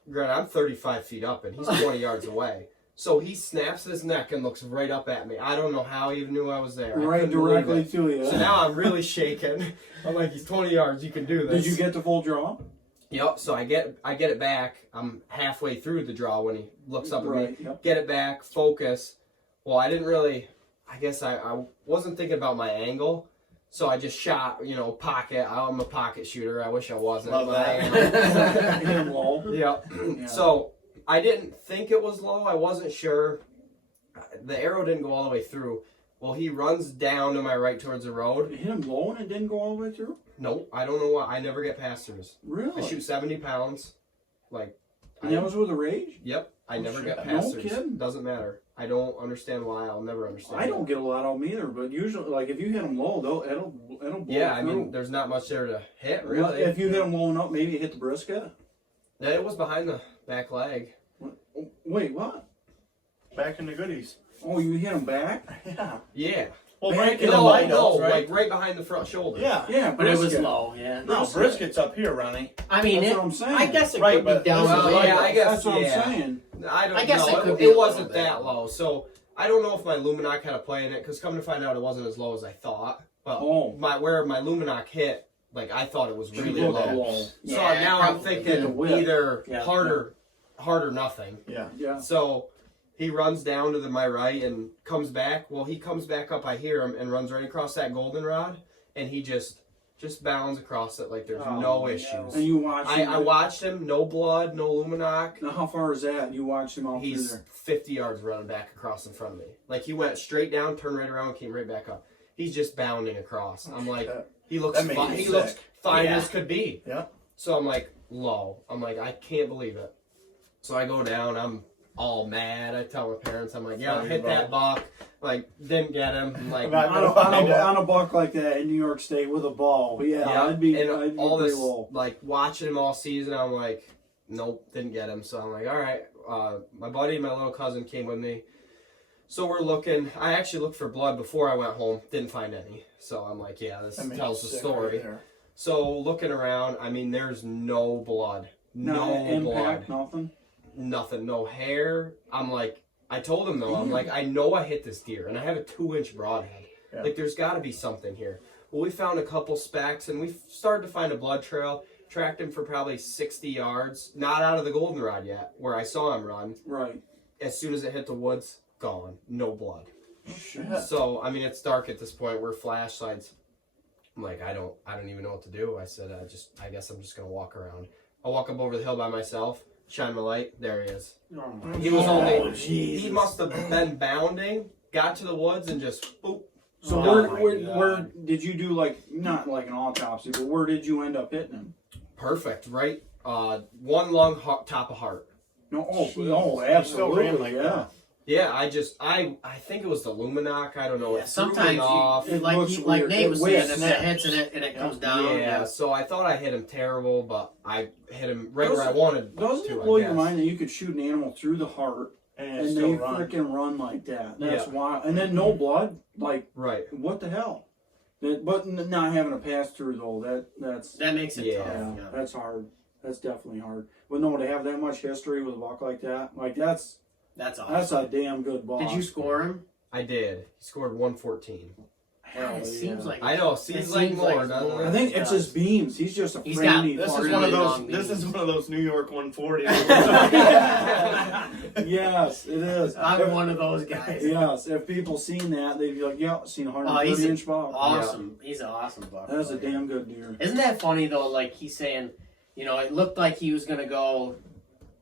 granted, I'm 35 feet up and he's 20 yards away. So he snaps his neck and looks right up at me. I don't know how he even knew I was there. Right directly to you. So now I'm really shaking. I'm like, he's 20 yards. You can do this. Did you get the full draw? Yep. So I get it back. I'm halfway through the draw when he looks up at me. Yep. Get it back. Focus. Well, I didn't really. I guess I wasn't thinking about my angle. So I just shot, pocket. I'm a pocket shooter. I wish I wasn't. Love but I that. am. Him low. Yeah. Yeah. So I didn't think it was low. I wasn't sure. The arrow didn't go all the way through. Well, he runs down to my right towards the road. You hit him low and it didn't go all the way through? Nope. I don't know why. I never get pass-throughs. Really? I shoot 70 pounds. And that was with a rage? Yep. I Oh, never shit. get No pass-throughs. kidding. Doesn't matter. I don't understand why. I'll never understand. I don't get a lot of them either, but usually, like, if you hit them low, it'll blow Yeah, I through. mean, there's not much there to hit, Well, really. if you hit them low enough, maybe you hit the brisket. It was behind the back leg. Wait, what? Back in the goodies. Oh, you hit them back? Yeah. Yeah. Well, Back right in in the the vitals, right? like right behind the front shoulder. Yeah. Yeah, But it was brisket. low, yeah. No, brisket's up here, Ronnie. I mean, That's it, what I'm saying. I guess it Right, could be but down this is the like- yeah, I guess. That's what yeah. I'm saying. I don't I guess know. it could be a It little wasn't bit. that low. So I don't know if my Luminoc had a play in it, because come to find out, it wasn't as low as I thought. But Oh. where my Luminoc hit, like I thought it was Should really look low. low. So Yeah, now I'm probably. Get the thinking whip. either Yeah. hard or nothing. Yeah. Yeah. So he runs down to my right and comes back. Well, he comes back up. I hear him and runs right across that goldenrod, and he just bounds across it like there's Oh, no no. issues. And you watched him. I watched him. No blood, no Luminoc. Now, how far is that? You watched him all through He's there. 50 yards running back across in front of me. Like he went straight down, turned right around, came right back up. He's just bounding across. I'm like, he looks That makes fine. me He sick. looks fine Yeah. as could be. Yeah. So I'm like, low. I'm like, I can't believe it. So I go down. I'm all mad. I tell my parents, I'm like, yeah, I hit that buck. Like, didn't get him. I'm like, On a buck like that in New York State with a ball. Yeah, I'd be all pretty this, low. like, watching him all season, I'm like, nope, didn't get him. So I'm like, all right. My buddy, my little cousin came with me. So we're looking. I actually looked for blood before I went home. Didn't find any. So I'm like, yeah, this tells the story. Right there. So looking around, I mean, there's no blood. No impact, blood. Nothing. No hair. I'm like, I told him though, I'm like, I know I hit this deer, and I have a 2-inch broadhead. Yeah. Like, there's got to be something here. Well, we found a couple specks, and we started to find a blood trail. Tracked him for probably 60 yards. Not out of the goldenrod yet, where I saw him run. Right. As soon as it hit the woods, gone. No blood. Shit. So, I mean, it's dark at this point. We're flashlights. I'm like, I don't even know what to do. I said, I guess I'm just gonna walk around. I walk up over the hill by myself, shine my light. There he is. Oh, He was only. He must have been bounding. Got to the woods and just boop. So where did you do, like, not like an autopsy, but where did you end up hitting him? Perfect, right? One lung, top of heart. No, Still absolutely, ran like that. Yeah, I think it was the Luminoc. I don't know. Yeah, It sometimes threw me off. like Nate was saying, if It it hits and it comes down. Yeah, so I thought I hit him terrible, but I hit him right where I wanted Doesn't to. it blow I your guess. mind that you could shoot an animal through the heart And and still they run. freaking run like that? That's Yeah. wild. And then no blood? Like, Right. what the hell? But not having a pass through, though, That makes it Yeah. tough. yeah, that's hard. That's definitely hard. But no, to have that much history with a buck like that, that's awesome. that's a damn good buck. Did you score him? I did. He scored 114. Hell it seems yeah. like I know. Seems like more, doesn't it? I think it's his beams. He's just a He's friendly. This is Really one of long those. This is beams. one of those New York 140. Yes, it is. I'm one of those guys. Yes, if people seen that, they'd be like, "Yeah, seen a Oh, 130-inch buck." Awesome. He's an awesome buck. That's a damn good deer. Isn't that funny though? Like he's saying, it looked like he was gonna go,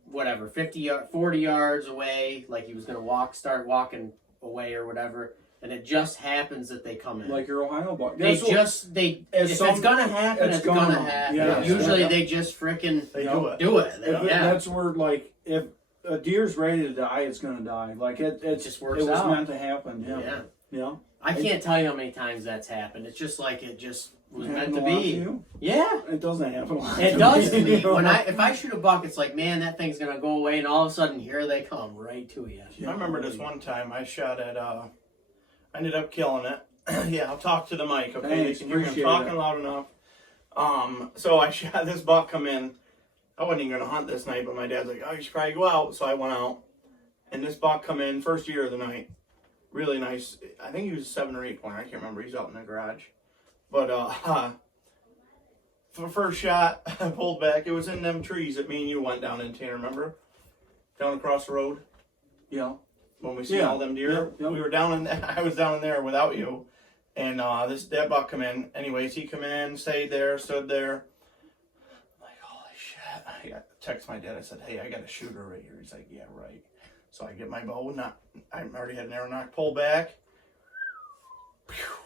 whatever, 40 yards away. Like he was gonna start walking away or whatever. And it just happens that they come in. Like your Ohio buck. If it's gonna happen, it's gonna happen. Yeah. Usually they just freaking They do it. Yeah. That's where, like, if a deer's ready to die, it's gonna die. Like it just works It was out. meant to happen. Yeah. Yeah. Yeah. I can't tell you how many times that's happened. It's just like it just was meant Happened to a lot be. you? Yeah. It doesn't happen a lot. It does to me. You know? If I shoot a buck, it's like, man, that thing's gonna go away, and all of a sudden, here they come right to you. I remember this one time I shot at. I ended up killing it. Yeah, I'll talk to the mic. Okay, Thanks, you can hear me. I'm appreciate talking it. loud enough. So I shot this buck come in. I wasn't even gonna hunt this night, but my dad's like, "Oh, you should probably go out." So I went out, and this buck come in first year of the night. Really nice. I think he was a 7 or 8 pointer. I can't remember. He's out in the garage. But for the first shot, I pulled back. It was in them trees that me and you went down in, Tanner. Remember? Down across the road. Yeah. When we see all them deer, yeah. we were down in. I was down in there without you, and that buck come in. Anyways, he come in, stayed there, stood there. I'm like, holy shit! I text my dad. I said, hey, I got a shooter right here. He's like, yeah, right. So I get my bow. I already had an arrow nock. Pull back.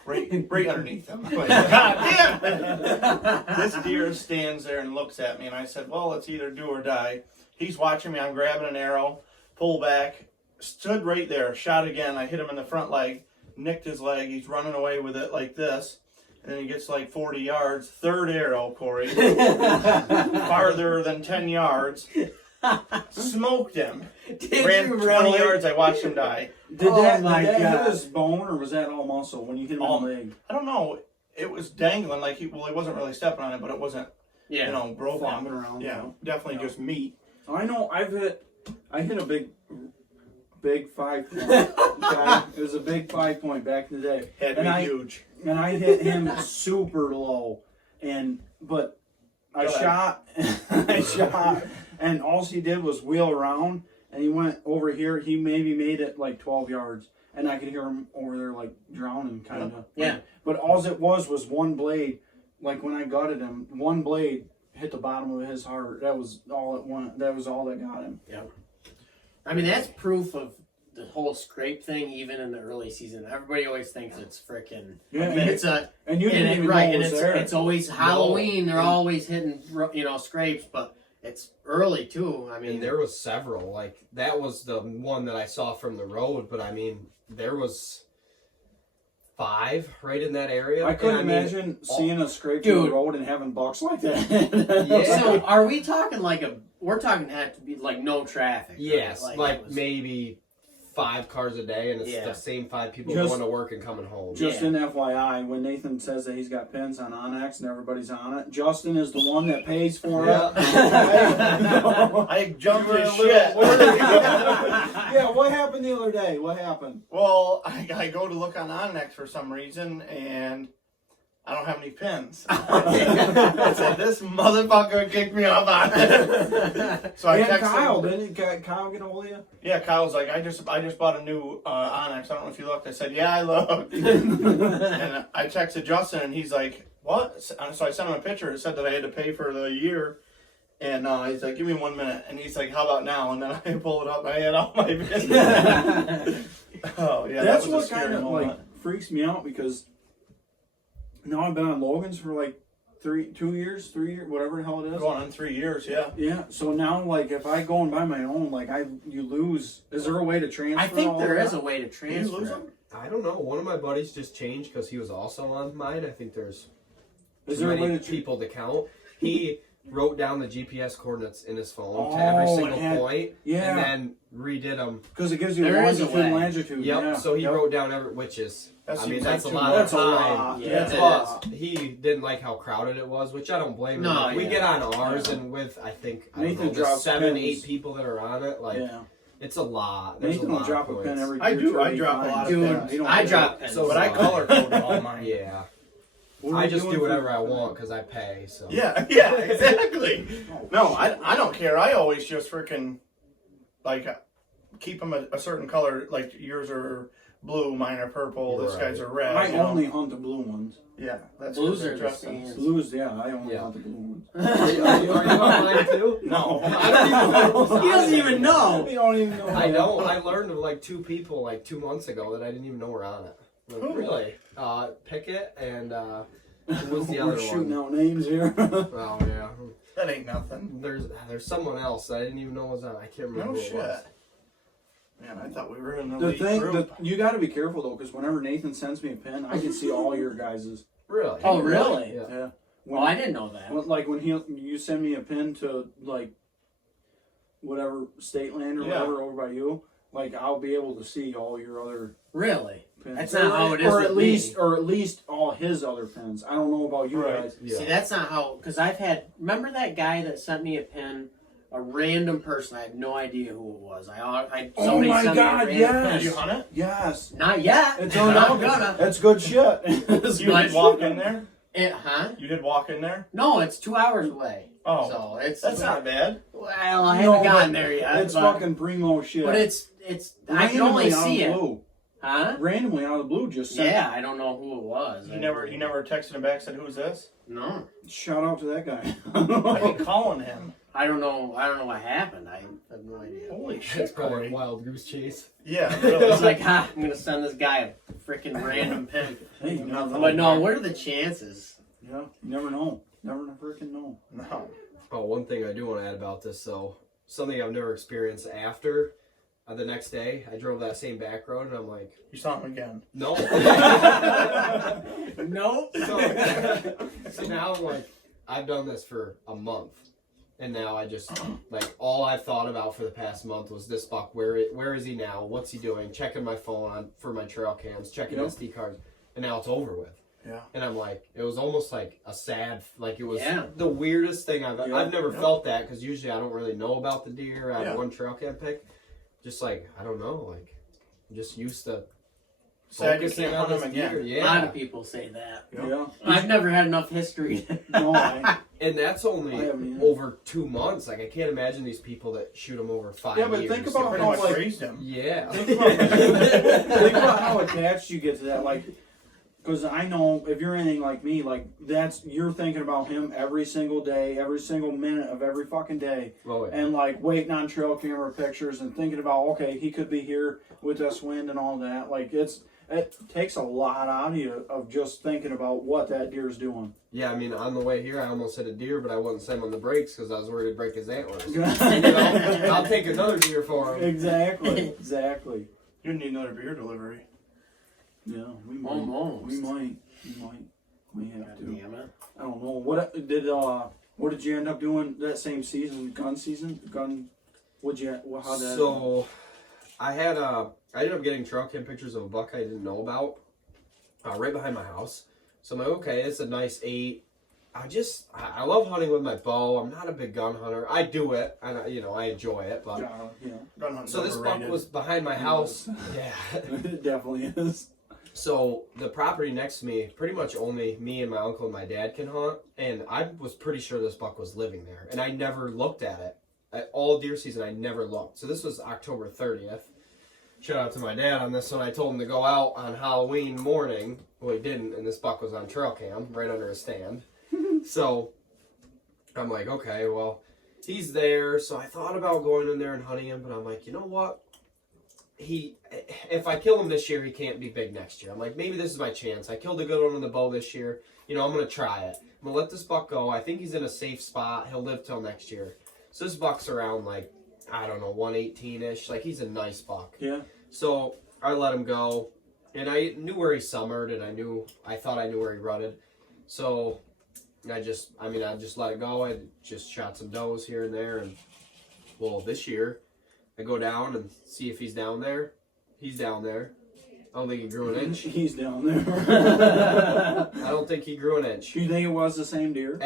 Right underneath him. I'm like, God damn! This deer stands there and looks at me, and I said, well, it's either do or die. He's watching me. I'm grabbing an arrow. Pull back. Stood right there, shot again. I hit him in the front leg, nicked his leg. He's running away with it like this. And then he gets like 40 yards. Third arrow, Corey. Farther than 10 yards. Smoked him. Ran 20 yards. I watched him die. Did that hit God. his bone, or was that all muscle when you hit him in the leg? I don't know. It was dangling like he wasn't really stepping on it, but it wasn't, broken. Flopping around. Yeah, definitely just meat. I know. I hit a big 5 point. Okay? It was a big 5 point back in the day. Had to be huge. And I hit him super low, but I shot, and all he did was wheel around, and he went over here. He maybe made it like 12 yards, and I could hear him over there like drowning, kind of. Yeah. But all it was one blade. Like when I gutted him, one blade hit the bottom of his heart. That was all it went. That was all that got him. Yeah. I mean, that's proof of the whole scrape thing, even in the early season, everybody always thinks it's freaking. Yeah, It's a and you didn't even right, know it and was there. it's always Halloween. They're always hitting scrapes, but it's early too. I mean, And there was several. Like that was the one that I saw from the road, but I mean there was 5 right in that area. I couldn't And I mean, imagine seeing a scrape Dude. through the road and having bucks like that. Yeah. So are we talking we're talking have to be like no traffic? right? Yes, like it was- maybe 5 cars a day, and it's Yeah. the same 5 people Just- going to work and coming home. Just Yeah. an FYI, when Nathan says that he's got pins on Onyx and everybody's on it, Justin is the one that pays for Yeah. it. I jumped You were his a little shit. worried. Yeah, what happened the other day? What happened? Well, I go to look on Onyx for some reason, and I don't have any pins. I said, this motherfucker kicked me off on it. So I And texted Kyle, him. didn't Kyle get a hold of you? Yeah, Kyle's like, I just bought a new Onyx. I don't know if you looked. I said, yeah, I looked. And I texted Justin, and he's like, what? So I sent him a picture. It said that I had to pay for the year. And he's like, give me 1 minute. And he's like, how about now? And then I pull it up, and I had all my pins. Oh, yeah, That's that was a what scary kind of moment. like freaks me out because now I've been on Logan's for like 3 years, whatever the hell it is. Going on 3 years, yeah. Yeah, so now like if I go and buy my own, like you lose. Is there a way to transfer? I think all there that? is a way to Did you transfer. lose it. them? I don't know. One of my buddies just changed because he was also on mine. I think there's Is too there a many way to people to count. He wrote down the GPS coordinates in his phone to Oh, every and single had- point, Yeah, and then redid them. because it gives you There is a longitude way. and latitude. Yep. Yeah. So he Yep. wrote down which is. That I mean, seems that's like a too lot much. That's of a time. lot. Yeah, That's it a is. lot. He didn't like how crowded it was, which I don't blame him. No, Like, we yeah. get on ours, Yeah. and with I think Nathan the drops 7, pins. 8 people that are on it, like Yeah. it's a lot. There's Nathan a will lot drop of a pin points. every. I year do. till I he drop a finds lot of it. Dude, pins. You don't I do drop that. pins. So But I do color code all mine. Yeah, What are I we just doing do for- whatever I want because I pay. So Yeah, yeah, exactly. Oh, No, I don't care. I always just freaking like keep them a certain color. Like yours are blue, mine are purple. This Right. guy's are red. I you know? only hunt the blue ones. Yeah, that's Blues 'cause they're are the Justin's. same. Blues, yeah, I only Yeah. hunt the blue ones. are you on mine too? No, I don't even know. He doesn't even know. We don't even know. I know. I learned of like 2 people like 2 months ago that I didn't even know were on it. Like, Who? really? Pickett and who was the We're other shooting one? out names here. Oh yeah. that ain't nothing. There's someone else that I didn't even know was on. I can't remember No who shit. it was. Man, I thought we were in the The elite thing, group. you got to be careful though, because whenever Nathan sends me a pin, I can see all your guys's. Really? Oh, really? Yeah. Yeah. Oh, I didn't know that. When you send me a pin to like whatever state land or Yeah. whatever over by you, like I'll be able to see all your other Really? pins. That's not how it is Or with at me. least, or at least all his other pins. I don't know about you Right. guys. Yeah. See, that's not how. Because I've had. Remember that guy that sent me a pin? A random person. I have no idea who it was. Oh somebody my sent God, me a random yes. Did you hunt it? Yes. Not yet. It's I'm on gonna. That's good shit. It's You good did walk shit. in there? Huh? You did walk in there? No, it's 2 hours away. Oh, So it's that's not bad. Well, I No, haven't gotten but there yet. It's but, fucking primo shit. But it's. I can only Randomly out see of it. the blue. Huh? Randomly out of the blue, just sent. Yeah, I don't know who it was. You never texted him back, said, who's this? No, Shout out to that guy. I ain't calling him. I don't know. I don't know what happened. I have no idea. Holy It's shit, probably Corey. a wild goose chase. Yeah, It's really. like, I'm gonna send this guy a freaking random pin. Hey, you never know. But no, what are the chances? Yeah, you never know. Never freaking know. No. Oh, one thing I do want to add about this, though, something I've never experienced after the next day, I drove that same back road, and I'm like, You saw him again. no. No. So now I'm like, I've done this for a month, and now I just like all I've thought about for the past month was this buck. Where is he now? What's he doing? Checking my phone on for my trail cams, checking Yep. SD cards, and now it's over with. Yeah. And I'm like, it was almost like a sad, like it was Yeah. the weirdest thing I've never Yeah. felt that because usually I don't really know about the deer. I have Yeah. one trail cam pick, just like I don't know, like I'm just used to Sad you focusing can't on hunt this him again. deer. A Yeah. lot of people say that. Yeah. I've never had enough history. No, And that's only I haven't either. over 2 months. Like I can't imagine these people that shoot them over 5 Yeah, but years. think about Pretty how, much like- raised him. Yeah. Think about how attached you get to that. Like, Because I know if you're anything like me, like you're thinking about him every single day, every single minute of every fucking day, Oh, yeah. and like waiting on trail camera pictures and thinking about, okay, he could be here with this wind and all that. Like it takes a lot out of you of just thinking about what that deer's doing. Yeah, I mean, on the way here, I almost hit a deer, but I wouldn't slam on the brakes because I was worried to break his antlers. You know, I'll take another deer for him. Exactly. You need another beer delivery. Yeah, we might. Almost. We might have to. Damn it. I don't know. What did you end up doing that same season? Gun season? What'd you? How did? So, I ended up getting trail cam pictures of a buck I didn't know about, right behind my house. So I'm like, okay, it's a nice 8. I love hunting with my bow. I'm not a big gun hunter. I do it, and I enjoy it. But Gun hunting's so this buck overrated. was behind my house. Yeah. It definitely is. So the property next to me, pretty much only me and my uncle and my dad can hunt, and I was pretty sure this buck was living there, and I never looked at it. At all deer season, I never looked. So this was October 30th. Shout out to my dad on this one. I told him to go out on Halloween morning. Well, he didn't, and this buck was on trail cam right under a stand. So I'm like, okay, well, he's there. So I thought about going in there and hunting him, but I'm like, you know what? If I kill him this year, he can't be big next year. I'm like, maybe this is my chance. I killed a good one on the bow this year. I'm going to try it. I'm going to let this buck go. I think he's in a safe spot. He'll live till next year. So this buck's around, like, I don't know, 118-ish. Like, he's a nice buck. Yeah. So I let him go. And I knew where he summered, and I thought I knew where he rutted. So I just let it go. I just shot some does here and there. And, well, this year, I go down and see if he's down there. He's down there. I don't think he grew an inch. He's down there. I don't think he grew an inch. Do you think it was the same deer?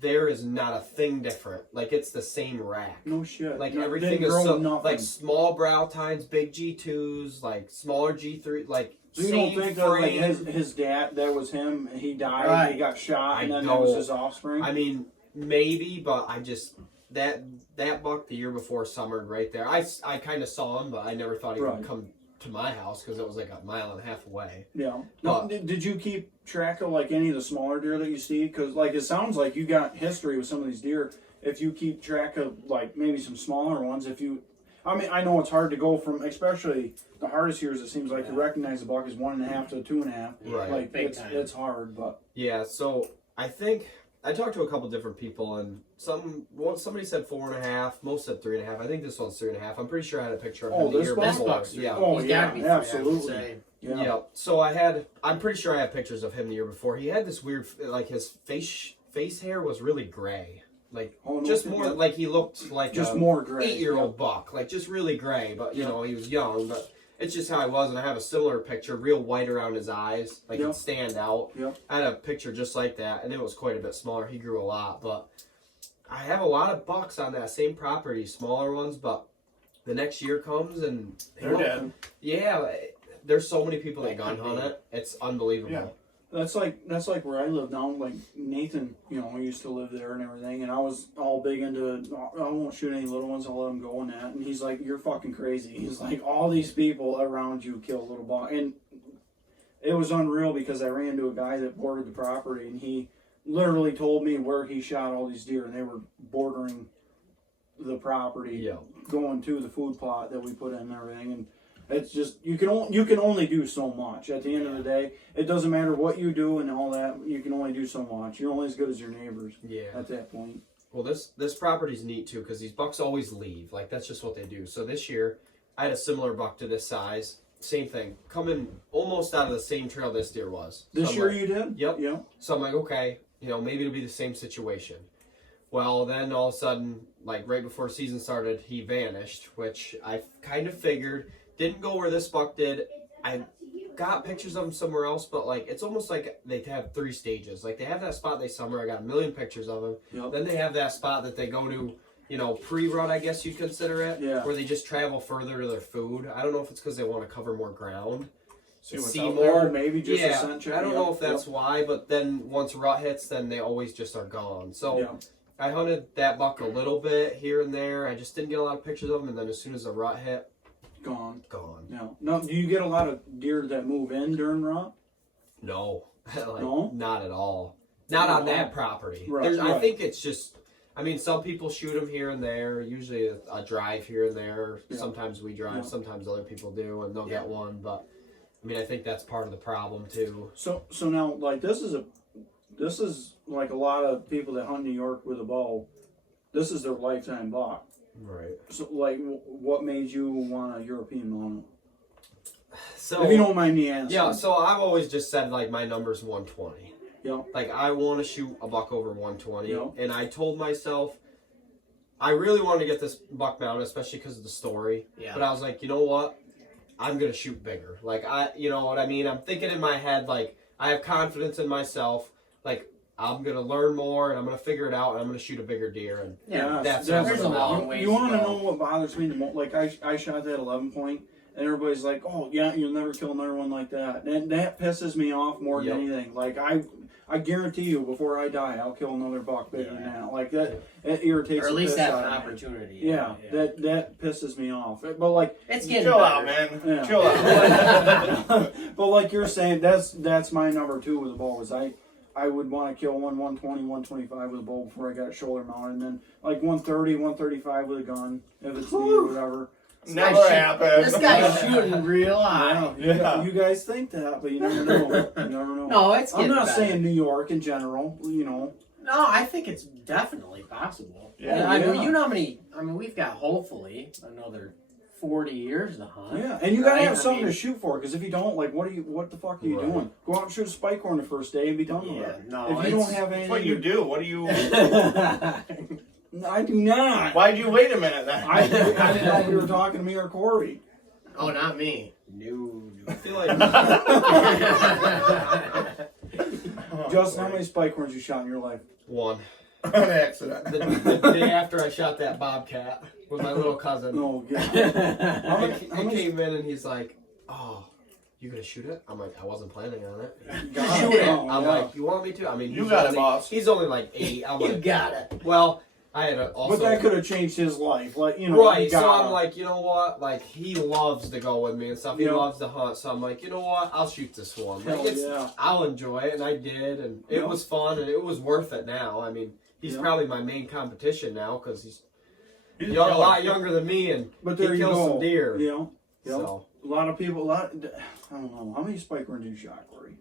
There is not a thing different. Like, it's the same rack. No shit. Like, No, everything didn't is grow so, nothing. like, small brow tines, big G2s, like, smaller G3, like, So you same don't think that like frame. his dad, that was him, he died, Right. he got shot, and I then that was know. his offspring? I mean, maybe, but I just, that buck the year before summered right there. I kind of saw him, but I never thought he Right. would come to my house because it was like a mile and a half away. Yeah. No, did you keep track of like any of the smaller deer that you see? Because like it sounds like you got history with some of these deer. If you keep track of like maybe some smaller ones, I know it's hard to go from, especially the hardest years. It seems like to recognize the buck is 1.5 to 2.5. Right. Like Big time. it's hard, but Yeah, so I think I talked to a couple different people, and somebody said 4.5, most said 3.5. I think this one's 3.5. I'm pretty sure I had a picture of him the this year buck? This before. buck's Yeah. Oh, he's yeah, gotta be three, absolutely. I would say. Yeah. So I'm pretty sure I have pictures of him the year before. He had this weird, like his face hair was really gray. Like, Oh, no just kidding. more, like he looked like just a more gray. 8-year-old buck. Like, just really gray, but, you know, he was young, but it's just how he was. And I have a similar picture, real white around his eyes, like Yep. he'd stand out. Yep. I had a picture just like that, and it was quite a bit smaller. He grew a lot, but I have a lot of bucks on that same property, smaller ones, but the next year comes and They're dead. yeah, there's so many people that gun hunt it. It's unbelievable. Yeah. That's like where I live now. Like Nathan, we used to live there and everything, and I was all big into I won't shoot any little ones. I'll let them go in that. And he's like, "You're fucking crazy." He's like, "All these people around you kill little buck," and it was unreal because I ran into a guy that boarded the property, and he literally told me where he shot all these deer, and they were bordering the property, Yeah. going to the food plot that we put in and everything, and. It's just you can only do so much. At the end of the day, it doesn't matter what you do and all that. You can only do so much. You're only as good as your neighbors. Yeah. At that point. Well, this property's neat too because these bucks always leave. Like, that's just what they do. So this year, I had a similar buck to this size. Same thing, coming almost out of the same trail this deer was. This So I'm year like- you did? Yep. Yeah. So I'm like, okay, maybe it'll be the same situation. Well, then all of a sudden, like right before season started, he vanished, which I kind of figured. Didn't go where this buck did. I got pictures of him somewhere else, but like it's almost like they have 3 stages. Like, they have that spot they summer. I got a million pictures of him. Yep. Then they have that spot that they go to, pre-rut, I guess you'd consider it. Yeah. Where they just travel further to their food. I don't know if it's because they want to cover more ground. See what's See out more. there. Or maybe just a Yeah, scent check. I don't Yep, know if that's yep, why, but then once rut hits, then they always just are gone. So yeah. I hunted that buck a little bit here and there. I just didn't get a lot of pictures of him, and then as soon as the rut hit, Gone. gone. Yeah. No, do you get a lot of deer that move in during rut? No, like, No? not at all. Not on that property. Right, I right. think it's just. I mean, some people shoot them here and there. Usually a drive here and there. Yeah. Sometimes we drive. Yeah. Sometimes other people do, and they'll get one. But I mean, I think that's part of the problem too. So now, like, this is like a lot of people that hunt New York with a bow. This is their lifetime buck. Right. So, like, what made you want a European mount? So If you don't mind me asking. yeah, so I've always just said like my number's 120. Yeah. Like I want to shoot a buck over 120, Yeah. and I told myself I really wanted to get this buck mounted, especially because of the story. Yeah. But I was like, you know what? I'm gonna shoot bigger. Like you know what I mean? I'm thinking in my head like I have confidence in myself. Like I'm gonna learn more, and I'm gonna figure it out, and I'm gonna shoot a bigger deer. And Yeah, that's there's a long you, ways you want to to go. know what bothers me the most? Like I shot that 11 point, and everybody's like, "Oh yeah, you'll never kill another one like that." And that pisses me off more than anything. Like I guarantee you, before I die, I'll kill another buck bigger than that. Like that, it irritates. Or at the least piss have out an of me. opportunity. Yeah, that pisses me off. But like, It's getting Chill better. out, man. Yeah. Chill out. but like you're saying, that's my number 2 with a bow. Is I would want to kill 120, 125 with a bow before I got shoulder mounted, and then like 130, 135 with a gun if it's needed, whatever. Never happened. This guy's shooting real high. Yeah. You guys think that, but you never know. You never know. No, it's I'm getting not better. saying New York in general. You know. No, I think it's definitely possible. Yeah. I mean, Yeah. you know how many? I mean, we've got hopefully another 40 years to hunt. Yeah, and you gotta Right? have I something mean- to shoot for. Because if you don't, like, what the fuck are you Right. doing? Go out and shoot a spike horn the first day and be done with Yeah, it. no, if you it's- don't have That's anything, what you do. What do you? I do not. Why'd you wait a minute then? I didn't know you were talking to me or Corey. Oh, not me. No. I feel like Justin, how many spike horns you shot in your life? one. An accident. The day after I shot that bobcat with my little cousin. No, yeah. How He many, how many came in and he's like, "Oh, you gonna shoot it?" I'm like, "I wasn't planning on it." Shoot it. I'm Yeah. like, "You want me to?" I mean, You he's got it, only- boss. He's only like 8. I'm You like, got it. well, I had a, also But that could have changed his life. Like, you know, right. you So gotta- I'm like, you know what? Like he loves to go with me and stuff. He Yeah. loves to hunt. So I'm like, you know what? I'll shoot this one. Like, Hell yeah. I'll enjoy it, and I did, and it Yeah. was fun, and it was worth it. Now, I mean, he's Yeah. probably my main competition now because he's He's a killer. lot younger than me, and But he there you kills go. some deer. You know? Yeah. So A lot of people, I don't know. How many spike horns you shot, Corey?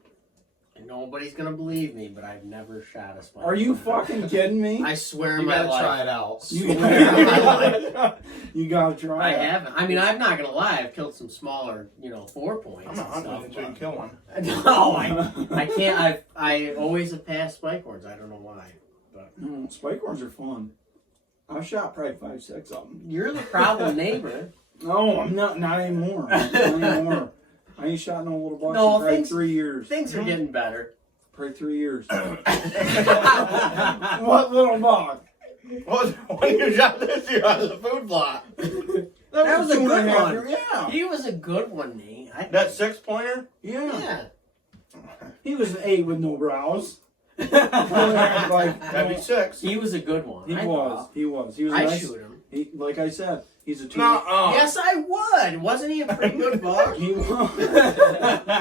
Nobody's gonna believe me, but I've never shot a spike. Are you horn. fucking kidding me? I swear you my gotta life. try it out. You, Swear. you gotta try I it. haven't. I mean, I'm not gonna lie. I've killed some smaller, 4 points. I'm not and hunting until you stuff, kill one. but- No, I can't. I always have passed spike horns. I don't know why. But No, spike horns are fun. I've shot probably 5, 6 of them. you're the problem neighbor. No, I'm not. Not anymore. Not anymore. I ain't shot no little bucks No, in probably things- 3 years. Things are getting better. Probably 3 years. What little buck? When you shot this year on the food plot. That was a 2.5 good one. years. Yeah. He was a good one, Nate. That 6-pointer? Yeah. Yeah. He was an 8 with no brows. Only had, like, That'd be 6. He was a good one. He I was. thought. He was. He was a I nice. shoot him. He, like I said, he's a 2. No, Yes, I would. Wasn't he a pretty good buck? He was.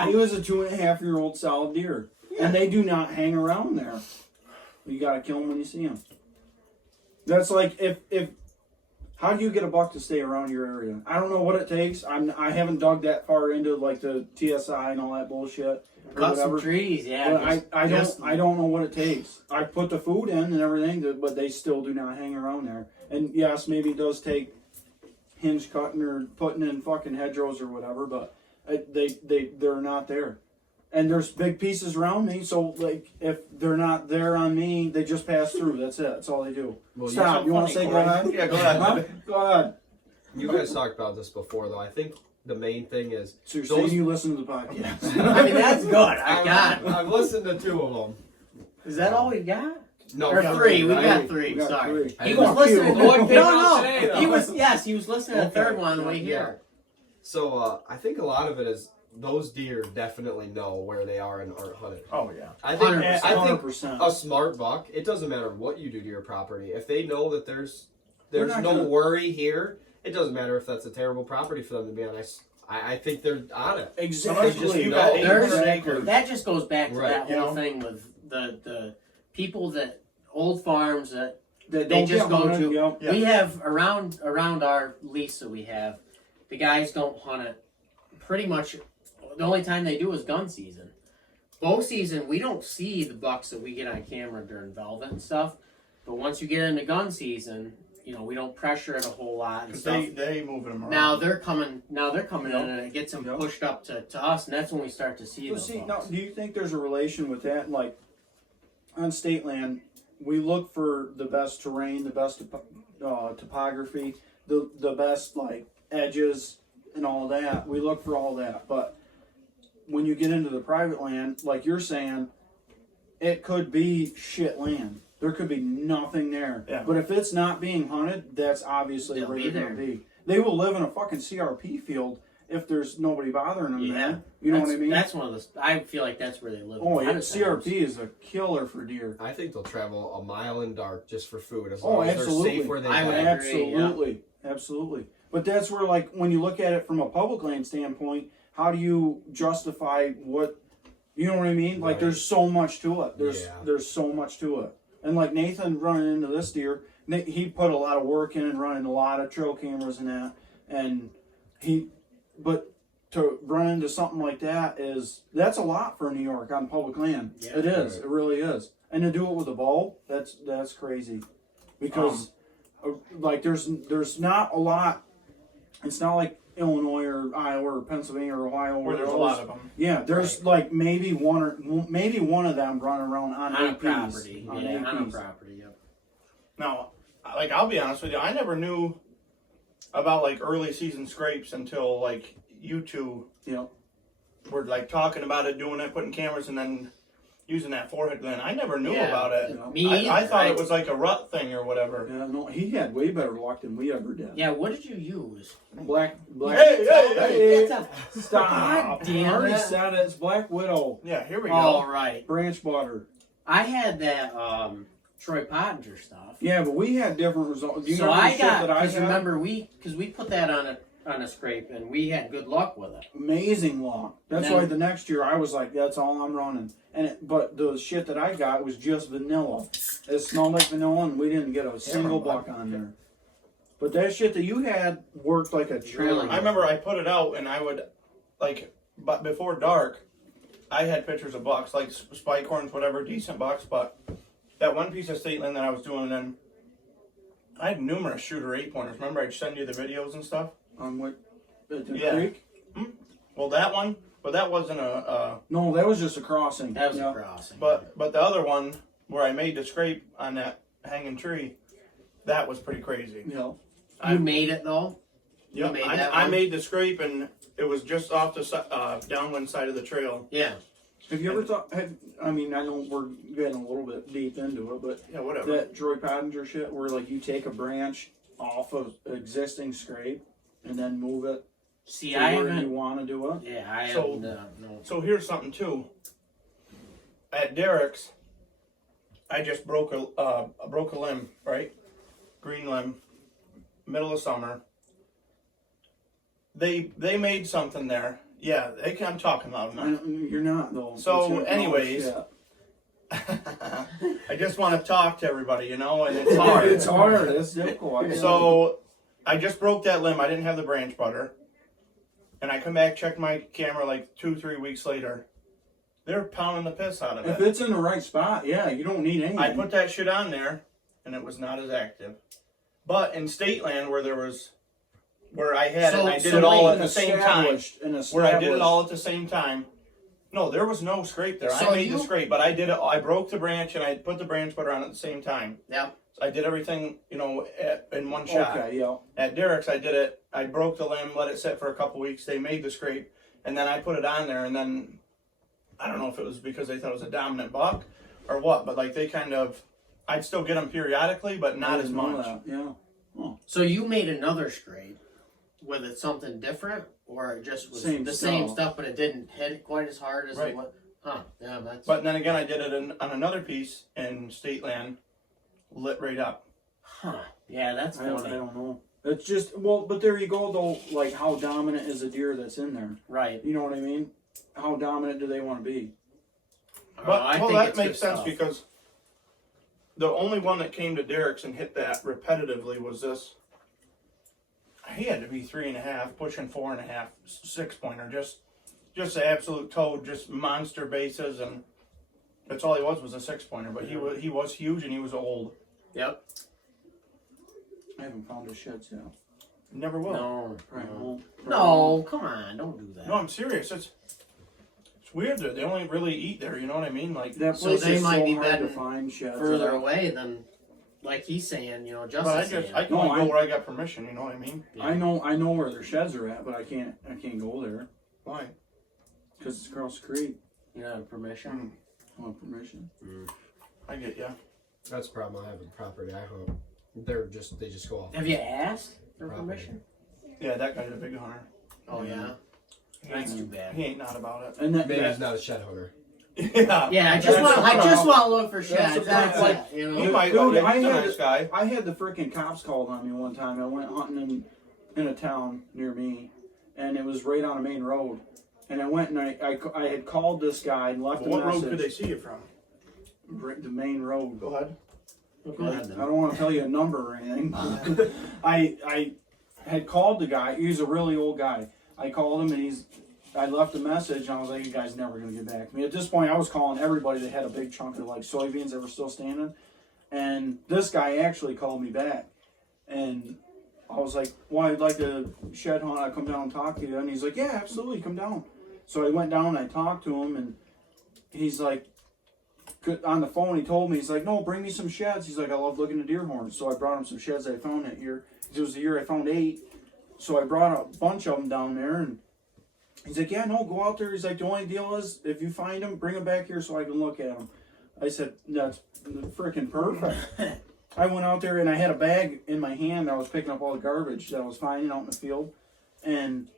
He was a 2.5-year-old solid deer, and they do not hang around there. You gotta kill them when you see them. That's like if. How do you get a buck to stay around your area? I don't know what it takes. I haven't dug that far into like the TSI and all that bullshit or Cut some whatever. trees, yeah. But I don't know what it takes. I put the food in and everything, but they still do not hang around there. And yes, maybe it does take hinge cutting or putting in fucking hedgerows or whatever, but they're not there. And there's big pieces around me, so like if they're not there on me, they just pass through. That's it. That's all they do. Well, Stop. so You want to funny, say go Corey. ahead? Yeah, go ahead. Huh? Go ahead. You guys talked about this before, though. I think the main thing is So you're Those- saying you listen to the podcast? I mean, that's good. I got it. I've listened to 2 of them. Is that all we got? No, Or 3. We I- got 3. We got Sorry. 3. I He didn't was know. listening to What no, came out no. today, though? He was listening to the third one on the way Yeah. here. So I think a lot of it is those deer definitely know where they are and aren't hunted. Oh, yeah. I think 100%. a smart buck, it doesn't matter what you do to your property. If they know that there's They're not no gonna- worry here, it doesn't matter if that's a terrible property for them to be on. I think they're on it. Exactly. You got There's- 800 acres. That just goes back to Right, that you whole know? thing with the people that old farms that That they don't just get go hunted, to. you know. Yeah. We have around our lease that we have, the guys don't hunt it. Pretty much, the only time they do is gun season. Bow season, we don't see the bucks that we get on camera during velvet and stuff. But once you get into gun season, we don't pressure it a whole lot and Because stuff. they moving them around. Now they're coming in and it gets them Yep. pushed up to us, and that's when we start to see So those see, now, bucks. do you think there's a relation with that? Like on state land, we look for the best terrain, the best topography, the best like edges and all that. We look for all that, but when you get into the private land, like you're saying, it could be shit land. There could be nothing there. Yeah. But if it's not being hunted, that's obviously They'll where be they're gonna there. be. They will live in a fucking CRP field if there's nobody bothering them. Yeah. Man. You know what I mean? That's one of the. I feel like that's where they live. Oh, a yeah, lot of CRP times. is a killer for deer. I think they'll travel a mile in dark just for food as Oh, long as absolutely. they're safe where they I would go. agree. Absolutely, absolutely. But that's where, like, when you look at it from a public land standpoint, how do you justify what? You know what I mean? Like, Right. there's so much to it. Yeah. There's so much to it. And like Nathan running into this deer, he put a lot of work in and running a lot of trail cameras and that, and but to run into something like that's a lot for New York on public land. Yeah. It is. Right. It really is. And to do it with a bow, that's crazy, because like there's not a lot. It's not like Illinois or Iowa or Pennsylvania or Ohio where there's a those- lot of them. Yeah, there's like maybe one of them running around on On a APs. property. On Yeah, on a APs. property. Yep. Now, like, I'll be honest with you, I never knew about like early season scrapes until like you two Yep. were like talking about it, doing it, putting cameras, and then using that forehead gland. I never knew Yeah. about it. Yeah. Me either. I thought it was like a rut thing or whatever. Yeah, no, he had way better luck than we ever did. Yeah. What did you use? Black. Hey, Stop! God damn I already it. said it. It's Black Widow Yeah, here we go. All right. branch butter. I had that Troy Pottinger stuff. Yeah, but we had different results. Do you So remember the I shit got that I because had? remember we put that on a scrape and we had good luck with it. Amazing luck. That's Then- why the next year I was like, that's all I'm running. But the shit that I got was just vanilla. It smelled like vanilla, and we didn't get a single buck on there. But that shit that you had worked like a Trailing. I remember I put it out and I would, like, but before dark, I had pictures of bucks, like spike horns, whatever, decent bucks, but that one piece of state land that I was doing, then I had numerous shooter 8-pointers. Remember I'd send you the videos and stuff? on what? At the Yeah. creek? Well, that one, but that wasn't No, that was just a crossing. That was Yeah. a crossing. but the other one where I made the scrape on that hanging tree, that was pretty crazy. Yeah. you made it though. You Yep, made I, that I one? made the scrape and it was just off the downwind side of the trail. Yeah. Have you ever thought? I mean, I know we're getting a little bit deep into it, but Yeah, whatever. that Troy Pottinger shit, where like you take a branch off of existing scrape and then move it See, to I where you haven't. want to do it. Yeah, I So- haven't. No. So here's something too. At Derek's, I just broke a limb, right? Green limb, middle of summer. They made something there. Yeah, I'm talking loud enough. You're not though. So, It's gonna- anyways, oh, I just want to talk to everybody, you know, and it's shit. hard. It's hard. It's difficult. So I just broke that limb. I didn't have the branch butter. And I come back, check my camera like 2-3 weeks later. They're pounding the piss out of if it. it's in the right spot, yeah, you don't need anything. I put that shit on there, and it was not as active. But in state land where I had it, and I did it all at the same time. Where I did it all at the same time. No, there was no scrape there. So I made you- the scrape, but I did it. I broke the branch and I put the branch butter on at the same time. Yeah. So I did everything, in one shot. Okay, yeah. At Derek's, I did it. I broke the limb, let it sit for a couple weeks. They made the scrape, and then I put it on there. And then I don't know if it was because they thought it was a dominant buck or what, but like they kind of, I'd still get them periodically, but I not as didn't know much. that, Yeah. So you made another scrape. Was it something different, or it just was Same the same stuff. stuff, but it didn't hit it quite as hard as Right. it was? Huh? Yeah, that's. But then again, I did it on another piece in state land, lit right up. Huh? Yeah, that's I funny. don't know. It's just, well, but there you go though, like how dominant is a deer that's in there? Right. You know what I mean? How dominant do they want to be? But I well, think that it's makes good sense stuff. because the only one that came to Derek's and hit that repetitively was this. He had to be 3.5, pushing 4.5, 6-pointer, just an absolute toad, just monster bases, and that's all he was a 6-pointer. But he was huge and he was old. Yep. I haven't found his sheds yet. Never will. No. Right. No. Well, No, come on, don't do that. No, I'm serious. It's weird that they only really eat there. You know what I mean? Like, that So place they is might so be hard to bedding find sheds. Further at. away than, like he's saying, but Justin's saying. I can No, only I- go where I got permission. You know what I mean? Yeah. I know where their sheds are at, but I can't go there Why? because it's across the creek. You don't have permission. I want permission. I get ya. That's the problem I have with property. I hope they just go off. Have you asked for Probably. permission? Yeah, that guy's a big hunter. Oh yeah. That's too bad. He ain't not about it. And that, Maybe that he's not a shed hunter. Yeah. Yeah, I just That's want. the I just problem. want to look for That's sheds. the That's problem. it. You He know. might. Dude, He's I a had- nice guy. I had the freaking cops called on me one time. I went hunting in a town near me, and it was right on a main road. And I went and I had called this guy and left What a road message. could they see you from? Right, the main road. Go ahead. Go ahead, I then. don't want to tell you a number or anything. I had called the guy. He was a really old guy. I called him and I left a message and I was like, you guys never gonna get back to me. At this point, I was calling everybody that had a big chunk of like soybeans that were still standing. And this guy actually called me back. And I was like, well, I'd like to shed hunt. I come down and talk to you. And he's like, yeah, absolutely, come down. So I went down and I talked to him and he's like, on the phone, he told me, he's like, no, bring me some sheds. He's like, I love looking at deer horns. So I brought him some sheds I found that year. It was the year I found 8. So I brought a bunch of them down there. And he's like, yeah, no, go out there. He's like, the only deal is, if you find them, bring them back here so I can look at them. I said, that's freaking perfect. I went out there and I had a bag in my hand. I was picking up all the garbage that I was finding out in the field. And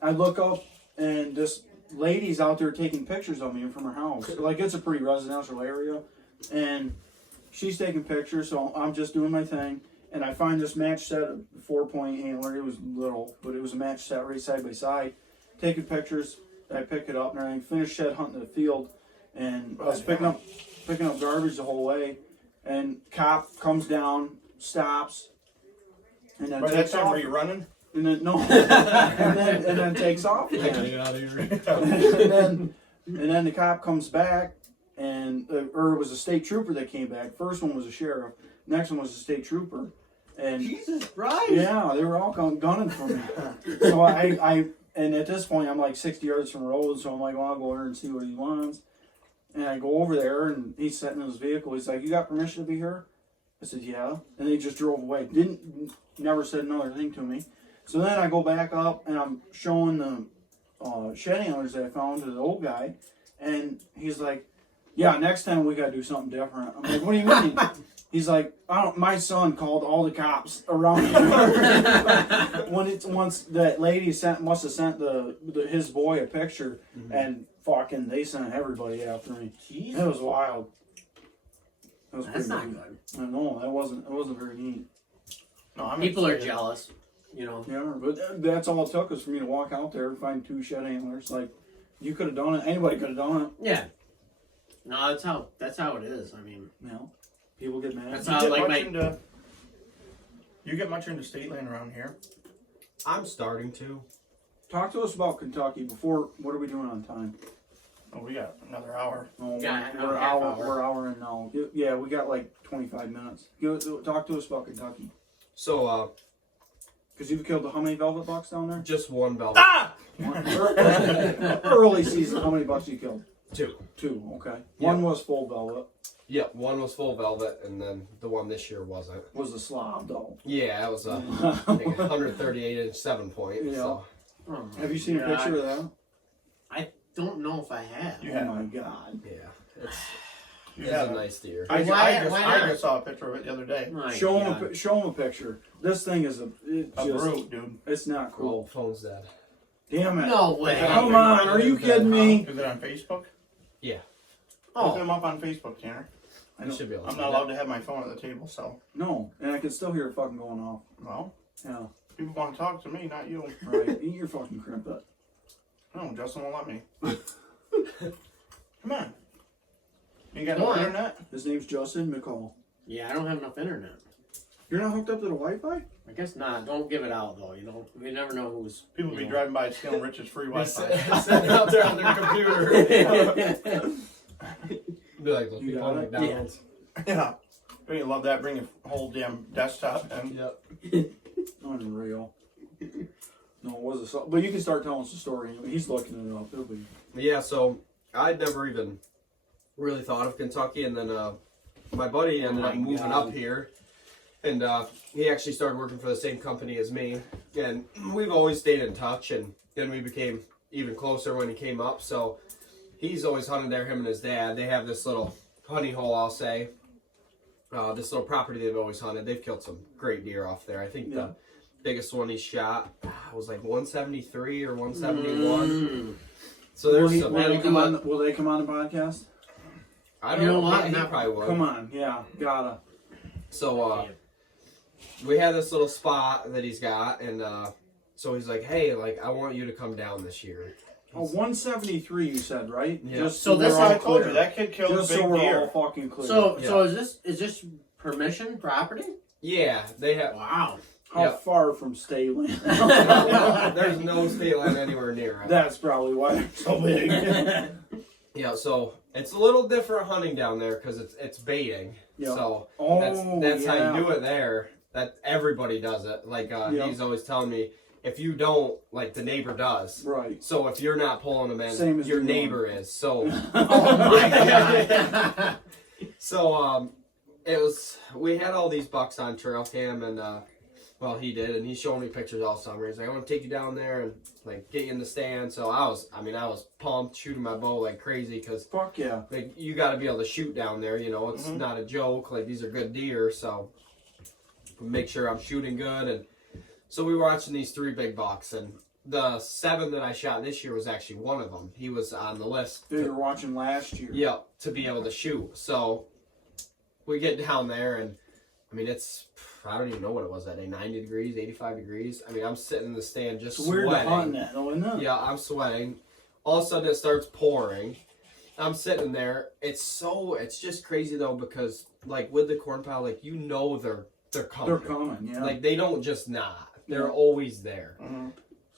I look up and this lady's out there taking pictures of me from her house. Like, it's a pretty residential area. And she's taking pictures, so I'm just doing my thing. And I find this match set, a 4-point antler. It was little, but it was a match set right side by side. Taking pictures, I pick it up and I finished shed hunting the field. And I was picking up garbage the whole way. And cop comes down, stops, and then By that takes time, off. were you running? And then no, and then takes off again. Get out of here. and then the cop comes back, and or it was a state trooper that came back. First one was a sheriff. Next one was a state trooper. And Jesus Christ! yeah, they were all gunning for me. So I and at this point I'm like 60 yards from the road, so I'm like, well, I'll go over and see what he wants. And I go over there, and he's sitting in his vehicle. He's like, "You got permission to be here?" I said, "Yeah." And he just drove away. Never said another thing to me. So then I go back up, and I'm showing the shed antlers that I found to the old guy, and he's like, "Yeah, next time we gotta do something different." I'm like, "What do you mean?" He's like, my son called all the cops around here. Once that lady must have sent his boy a picture, and fucking they sent everybody after me. Jeez. It was wild. That was That's pretty not neat. good. I know, it wasn't very neat. No, I'm People are excited. jealous. You know. Yeah, but that's all it took was for me to walk out there and find 2 shed antlers. Like, you could have done it. Anybody could have done it. Yeah. No, that's how it is. I mean, You know, people get mad. That's You how- get like much my- into- You get much into state land around here? I'm starting to. Talk to us about Kentucky before. What are we doing on time? Oh, we got another hour. Oh, Yeah, we're half hour. hour. We're hour in now. Yeah, we got like 25 minutes. Talk to us about Kentucky. So, Because you've killed how many velvet bucks down there? just one velvet. Ah! Early season, how many bucks you killed? 2. 2. Okay. Yeah. One was full velvet. Yep, one was full velvet, and then the one this year wasn't. Was the slob though? Yeah, it was a I think 138-inch 7-point. Yeah. So. Have you seen a picture of that? I don't know if I have. Yeah. Oh my god. Yeah, it's You a have nice deer. I Why just not? saw a picture of it the other day. My Show God. him a picture. This thing is a Brute, dude. It's not Oh, cool. phone's dead. Damn it. No way. Come on, are you kidding me? Is it on Facebook? Yeah. Look Oh, him up on Facebook, Tanner. You should be able to I'm see not that. allowed to have my phone at the table, so. No, and I can still hear it fucking going off. Well, Yeah, people want to talk to me, not you. right. Eat your fucking crimpet. No, Justin won't let me. Come on. You got Come no on. internet? His name's Justin McCall. Yeah, I don't have enough internet. You're not hooked up to the Wi-Fi? I guess not. Don't give it out though. We never know who's. People be driving by stealing Rich's free Wi-Fi. Sitting out there on their computer. Be like those You people got on it? McDonald's. Yeah. Don't you love that? Bring a whole damn desktop and Yep. Unreal. No, it was a... But you can start telling us the story. He's looking it up. It'll be... Yeah, so I'd never even really thought of Kentucky, and then my buddy ended up moving up here, and he actually started working for the same company as me, and we've always stayed in touch, and then we became even closer when he came up. So he's always hunted there, him and his dad. They have this little honey hole, I'll say, this little property they've always hunted. They've killed some great deer off there. I think the biggest one he shot was like 173 or 171. So there's some. Will they come on the podcast? I don't know. Yeah, he probably would. Come on, yeah, gotta. So we have this little spot that he's got, and so he's like, "Hey, like I want you to come down this year." Oh, 173 you said, right? Yeah. Just So this we're I all told you clear. that kid killed Just a big so we're deer. all fucking clear. So Yeah. so is this permission property? Yeah, they have. Wow. How Yeah. far from state land? There's no state line anywhere near it. That's probably why they're so big. Yeah, so it's a little different hunting down there because it's baiting. Yeah. So Oh, that's how yeah. you do it there. That everybody does it. Like Yeah. he's always telling me, if you don't, like the neighbor does. Right. So if you're not pulling them in, Same as your me. neighbor is. So Oh my god. so we had all these bucks on trail cam, and well, he did, and he's showing me pictures all summer. He's like, I want to take you down there and like get you in the stand. So I was pumped, shooting my bow like crazy, because Fuck yeah. like you got to be able to shoot down there. You know, it's not a joke. Like these are good deer, so make sure I'm shooting good. And so we were watching these 3 big bucks, and the 7 that I shot this year was actually one of them. He was on the list. They were watching last year. Yep, to be able to shoot. So we get down there, and I mean, it's, I don't even know what it was that day, 90 degrees, 85 degrees. I mean, I'm sitting in the stand just It's weird to sweating. hunt that, though, isn't it? Yeah, I'm sweating. All of a sudden, it starts pouring. I'm sitting there. It's just crazy, though, because, like, with the corn pile, like, you know they're coming. They're coming, yeah. Like, they don't just not. They're Yeah. always there. Mm-hmm.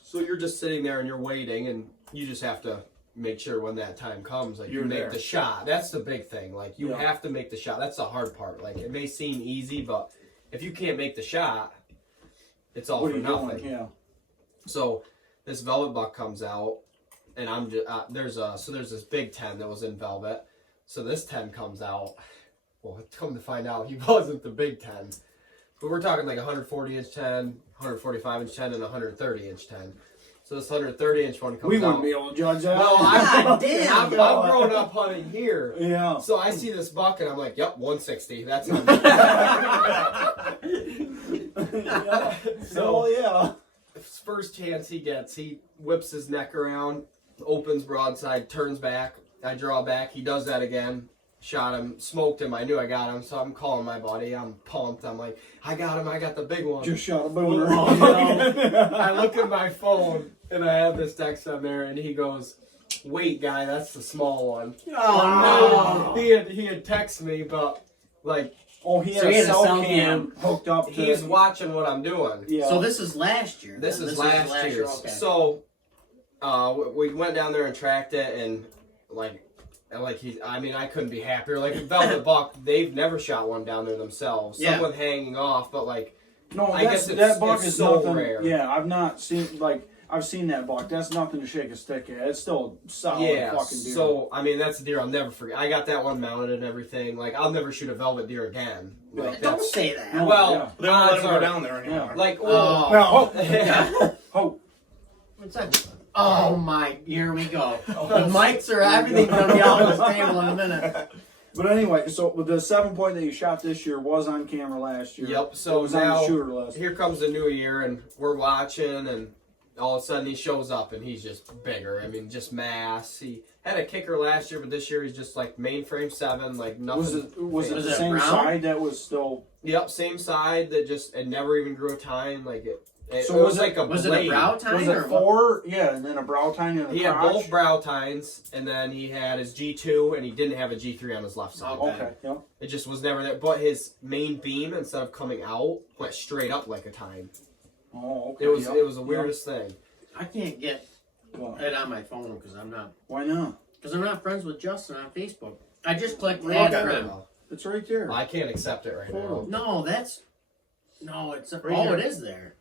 So you're just sitting there, and you're waiting, and you just have to make sure when that time comes, like, you You're make there. the shot. That's the big thing. Like, you Yeah. have to make the shot. That's the hard part. Like, it may seem easy, but if you can't make the shot, it's all What for are you nothing. doing? Yeah. So this velvet buck comes out, and I'm just there's this big 10 that was in velvet. So this 10 comes out. Well, come to find out, he wasn't the big 10, but we're talking like 140-inch 10, 145-inch 10, and 130-inch 10. So this 130-inch one comes out. We wouldn't be able to judge that. Well, God damn. I'm grown up hunting here. Yeah. So I see this buck, and I'm like, yep, 160. That's him. Yeah. So Oh, yeah. first chance he gets, he whips his neck around, opens broadside, turns back. I draw back. He does that again. Shot him, smoked him. I knew I got him, so I'm calling my buddy. I'm pumped. I'm like, I got him. I got the big one. Just shot a booner. I look at my phone, and I have this text on there, and he goes, wait, guy, that's the small one. Oh no. He had texted me, but like Oh, he had So a he had a cell cell cam cam. hooked up to he's watching what I'm doing. Yeah. So this is last year. This then? is last year. Okay. So we went down there and tracked it, and I couldn't be happier. Like Velvet Buck, they've never shot one down there themselves. Yeah. Someone hanging off, but like No, I guess that buck it's is so nothing. rare. Yeah, I've seen that buck. That's nothing to shake a stick at. It's still a solid yeah. fucking deer. So I mean, that's a deer I'll never forget. I got that one mounted and everything. Like I'll never shoot a velvet deer again. Like, Don't that's, say that. No. well, Yeah. They won't let odds him go are- down there anymore. Like Oh. No. Oh, What's that? Oh my! Here we go. The mics are everything's gonna be on this table in a minute. but anyway, so the 7-point that you shot this year was on camera last year. Yep. So it was on now the shooter list. here comes the new year, and we're watching, and all of a sudden he shows up and he's just bigger. I mean, just mass. He had a kicker last year, but this year he's just like mainframe 7, like nothing. Was it Was the it same brown? side that was still? Yep, same side that just it never even grew a tine. Like it So was was it- like a Was it a blade. brow Was tine it or what? 4? Yeah, and then a brow tine and a He had crotch? both brow tines, and then he had his G2, and he didn't have a G3 on his left side. Okay, yeah. It just was never there. But his main beam, instead of coming out, went straight up like a tine. Oh, okay. It was yeah, it was the yeah. weirdest thing. I can't get Well, it on my phone because I'm not friends with Justin on Facebook. I just clicked Okay. add Okay. friend. it's right there. I can't accept it right now. No, it's Right oh, here. it is there.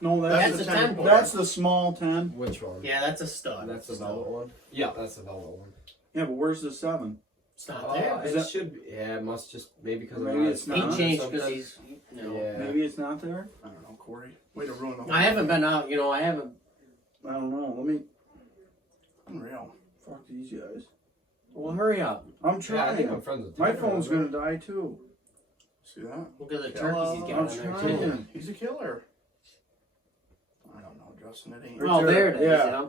No, That's the a 10 10 pointer. that's the small 10. Which one? Yeah, that's a stud. That's the velvet one. Yeah, that's the velvet one. Yeah, but where's the 7? It's not there. Is it that- should. Yeah, it must just maybe because Maybe it's He not. changed because he's. Yeah. Maybe it's not there. I don't know, Corey. Way to ruin the whole I haven't been out. I haven't. I don't know. Let me. Unreal. Fuck these guys. Well, hurry up. I'm Yeah, I trying. think I'm friends with. My Tanner, phone's but- gonna die too. See that? Look at the Hello. turkeys he's got I'm on there trying. too. He's a killer. I don't know, Justin. It ain't. Right Oh, there it is. Yeah. Yeah.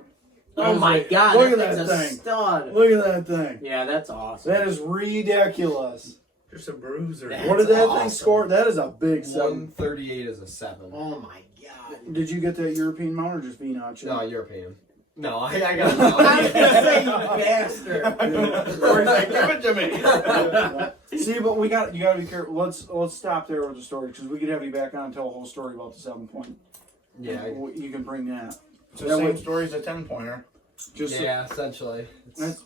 I Oh was my like, God! look that at thing's that a thing. stud. Look at that thing. Yeah, that's awesome. That is ridiculous. Just a bruiser. That's What did that awesome. thing score? That is a big 7. 138 is a 7. Oh my God! Did you get that European mount or just being out? No, European. No, I got I was gonna say, you it. bastard. Corey's like, give it to me. See, but you got to be careful. Let's stop there with the story because we could have you back on and tell a whole story about the 7 point. Yeah, You can bring that. It's the That same way- story as a 10-pointer. Just so- yeah, essentially. It's-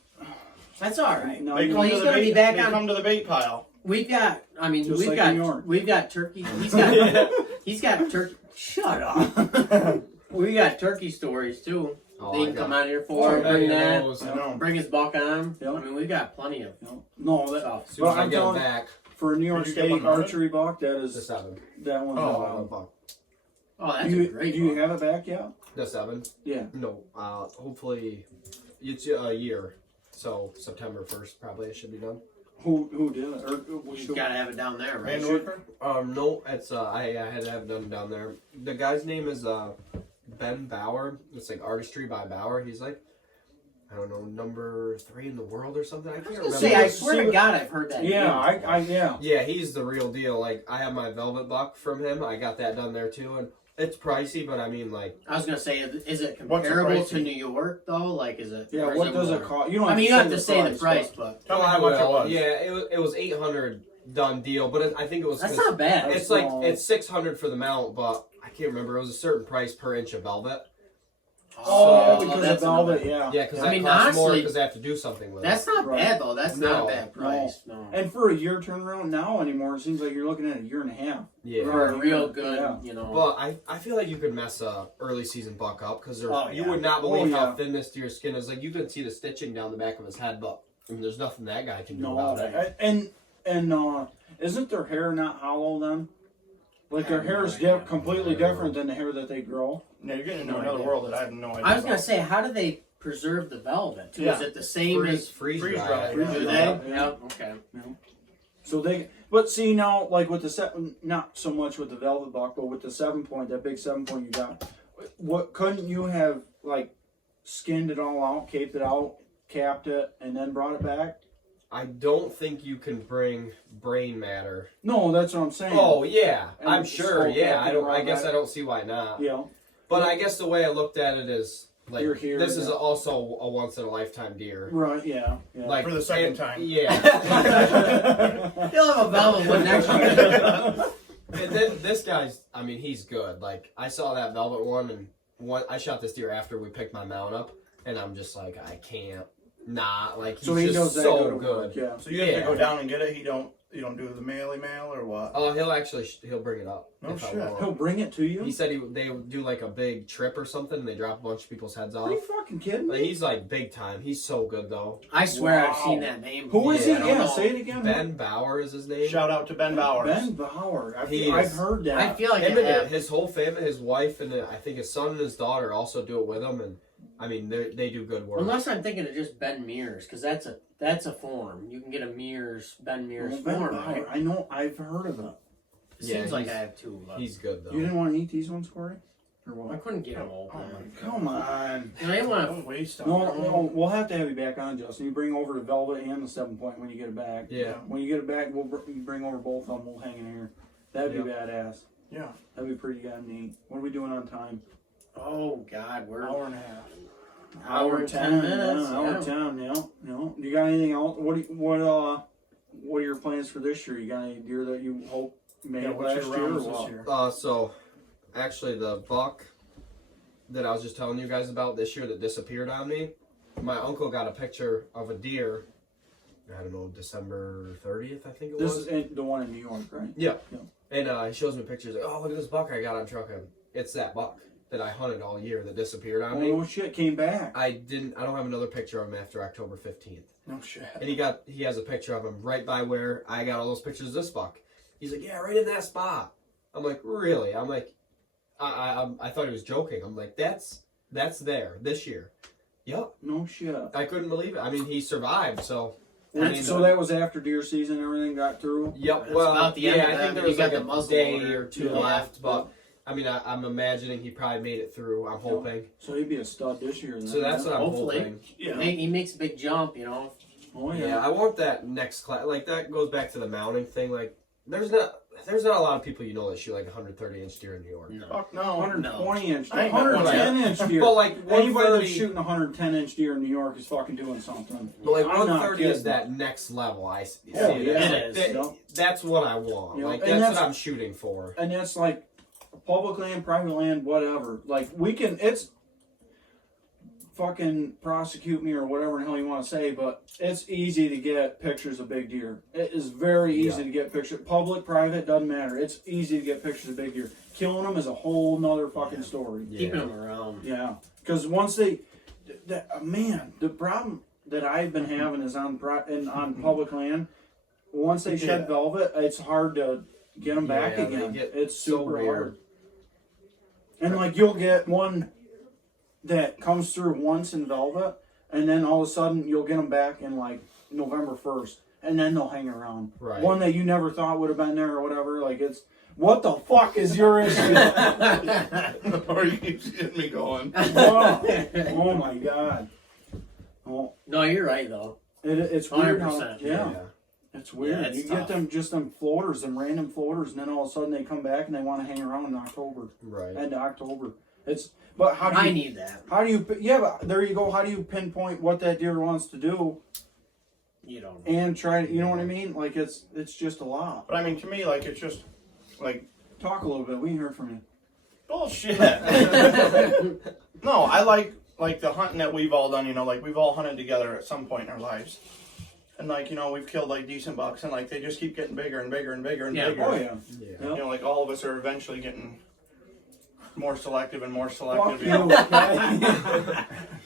That's all right. No, They you- come he's to the gonna be bait. back They on- come to the bait pile. We've got. I mean, Just we've like got. New York. We've got turkey. He's got. He's got turkey. Shut up. We got turkey stories too. oh, They I can got- come out here Oh, for bring yeah, that. those. I know. Bring his buck on. Yeah. I mean, we've got plenty of No, that stuff. As soon as But I I'm get them telling- back, for a New York Did you get State one mounted? archery buck, that the is 7. that one's Oh, wild. Oh, that's Do a you, great do you buck. have it back yet? The 7? Yeah. No, hopefully it's a year. So September 1st probably it should be done. Who did it? Or He's got to have it down there, right? Man worker? No, it's I had to have it done down there. The guy's name is Ben Bauer. It's like artistry by Bauer. He's like, I don't know, number 3 in the world or something. I can't I was remember. gonna say, I See swear to what- God, I've heard that. Yeah, name. yeah. Yeah, he's the real deal. Like I have my velvet buck from him. I got that done there too, and it's pricey, but I mean like I was gonna say, is it What's the comparable pricey? to New York though? Like, is it? Yeah, or is what does more? it cost? You don't. I mean, you don't have to say the but- price, but Tell me how much it was. Yeah, it was 800 done deal, but I think it was. that's 'cause not bad. It's like it's 600 for the mount, but I can't remember. It was a certain price per inch of velvet. Oh, So- because that's of velvet, another- yeah. Yeah, because I that mean, costs more honestly, because they have to do something with That's it. not Right. bad though. That's not No, a bad price. No. And for a year turnaround now anymore, it seems like you're looking at a year and a half. Yeah. For a real good, Yeah. you know. But I feel like you could mess a early season buck up because Oh, you yeah. would not believe Oh, how yeah. thin this deer's skin is. Like you can see the stitching down the back of his head, but I mean, there's nothing that guy can do No, about it. and isn't their hair not hollow then? Like their I have hair no is idea. completely different than the hair that they grow. Yeah, you're getting into No another idea. world that I have no idea. I was gonna about. say, how do they preserve the velvet? Too? Yeah. Is it the same as? Freeze freeze dry. dry, it. yeah. Do they? Yeah. Yep. Okay. So but see now, like with the not so much with the velvet buck, but with the 7 point, that big 7 point you got. What couldn't you have like skinned it all out, caped it out, capped it, and then brought it back? I don't think you can bring brain matter. No, that's what I'm saying. Oh yeah, And I'm sure. smoke Yeah, that I don't. thing I around guess that. I don't see why not. yeah. But I guess the way I looked at it is like You're here, this is yeah. also a once in a lifetime deer. Right. Yeah. Yeah. Like For the second and- time. Yeah. You'll have a velvet one next year. And then this guy's, I mean, he's good. Like I saw that velvet one, and I shot this deer after we picked my mount up, and I'm just like, I can't not like he's So he just goes that so good. good. Yeah. So you have to Yeah. go down and get it. You don't do the mail or what? Oh, he'll bring it up. No if I shit. want. He'll bring it to you. He said they would do like a big trip or something, and they drop a bunch of people's heads off. Are you fucking kidding Like, me? he's like big time. He's so good though. I swear I've Wow. seen that name. Who is Yeah, he? I don't Yeah, know. say it again. Ben Bauer is his name. Shout out to Ben Bowers. Ben Bauer. He I've is- heard that. I feel like Him I and have. his whole family, his wife, and I think his son and his daughter also do it with him. And I mean, they do good work. Unless I'm thinking of just Ben Mears, because that's a form. You can get a Ben Mears Well, Ben form, Bauer, right? I know. I've heard of it. It Yeah, seems like I he's- have two. But He's good though. You didn't want to eat these ones, Corey? Or I what? couldn't get them Oh open. my Come on. God. And I didn't want Don't waste them. No, we'll have to have you back on, Justin. You bring over the Velvet and the 7-point when you get it back. Yeah. When you get it back, we'll bring over both of them. We'll hang in here. That'd be badass. Yeah. That'd be pretty goddamn neat. What are we doing on time? to. Oh God, we're Hour and a half. Hour and 10 minutes, Yeah, hour yeah. 10. Yeah. No. You got anything else? What are your plans for this year? You got any deer that you hope made Yeah, it what's last your year or rounds what? this year? So, actually, the buck that I was just telling you guys about this year that disappeared on me, my uncle got a picture of a deer. I don't know, December 30th, I think it This was. is the one in New York, right? Yeah. Yeah. And he shows me pictures. Like, oh, look at this buck I got on trucking. It's that buck that I hunted all year that disappeared on me. Oh shit, came back. I don't have another picture of him after October 15th. No shit. And he has a picture of him right by where I got all those pictures of this buck. He's like, yeah, right in that spot. I'm like, really? I'm like, I thought he was joking. I'm like, that's there this year. Yep. No shit. I couldn't believe it. I mean, he survived, so. So that was after deer season and everything got through? Yep. It's Well, about the end of I that, think there but was you like got a the muzzle day loader. or two Yeah. left, but I mean, I'm imagining he probably made it through. I'm hoping. So he'd be a stud this year. Then, So that's what I'm Hopefully. hoping. Yeah. He makes a big jump, you know. Oh Yeah, yeah. I want that next class. Like that goes back to the mounting thing. Like there's not a lot of people that shoot like 130-inch deer in New York. No. Fuck no. 120 inch, I ain't got one 110 inch deer. But like Anybody that's 130, shooting 110 inch deer in New York is fucking doing something. but like I'm not 130 is kidding. that next level. I see Oh, it. yeah. as. It is. That- Yep. That's what I want. You know, Like and that's that's- what I'm shooting for. And that's like public land, private land, whatever. Like we can, it's fucking prosecute me or whatever the hell you want to say, but it's easy to get pictures of big deer. It is very easy to get pictures. Public, private, doesn't matter. It's easy to get pictures of big deer. Killing them is a whole nother fucking story. Keeping them around. Yeah, because once they, man, the problem that I've been having is on public land. Once they shed Yeah. velvet, it's hard to get them back Yeah, they again. get It's so super weird. hard. And like you'll get one that comes through once in velvet, and then all of a sudden you'll get them back in like November 1st, and then they'll hang around. Right. One that you never thought would have been there or whatever. Like it's what the fuck is your issue? Or you keep getting me going. Oh my god. Oh, No, you're right though. it's weird how 100%. yeah. It's weird. Yeah, it's you tough. get them floaters, them random floaters, and then all of a sudden they come back and they want to hang around in October, Right. end of October. But how do I you need that. but there you go. How do you pinpoint what that deer wants to do You don't. and try? You know what I mean? Like it's just a lot. But I mean, to me, like, it's just, like, Talk a little bit. We ain't heard from you. bullshit. No, I like the hunting that we've all done, like we've all hunted together at some point in our lives. And like, we've killed like decent bucks and like they just keep getting bigger and bigger and bigger and Yeah. bigger. Oh yeah. Yeah. Like all of us are eventually getting more selective and more selective. Fuck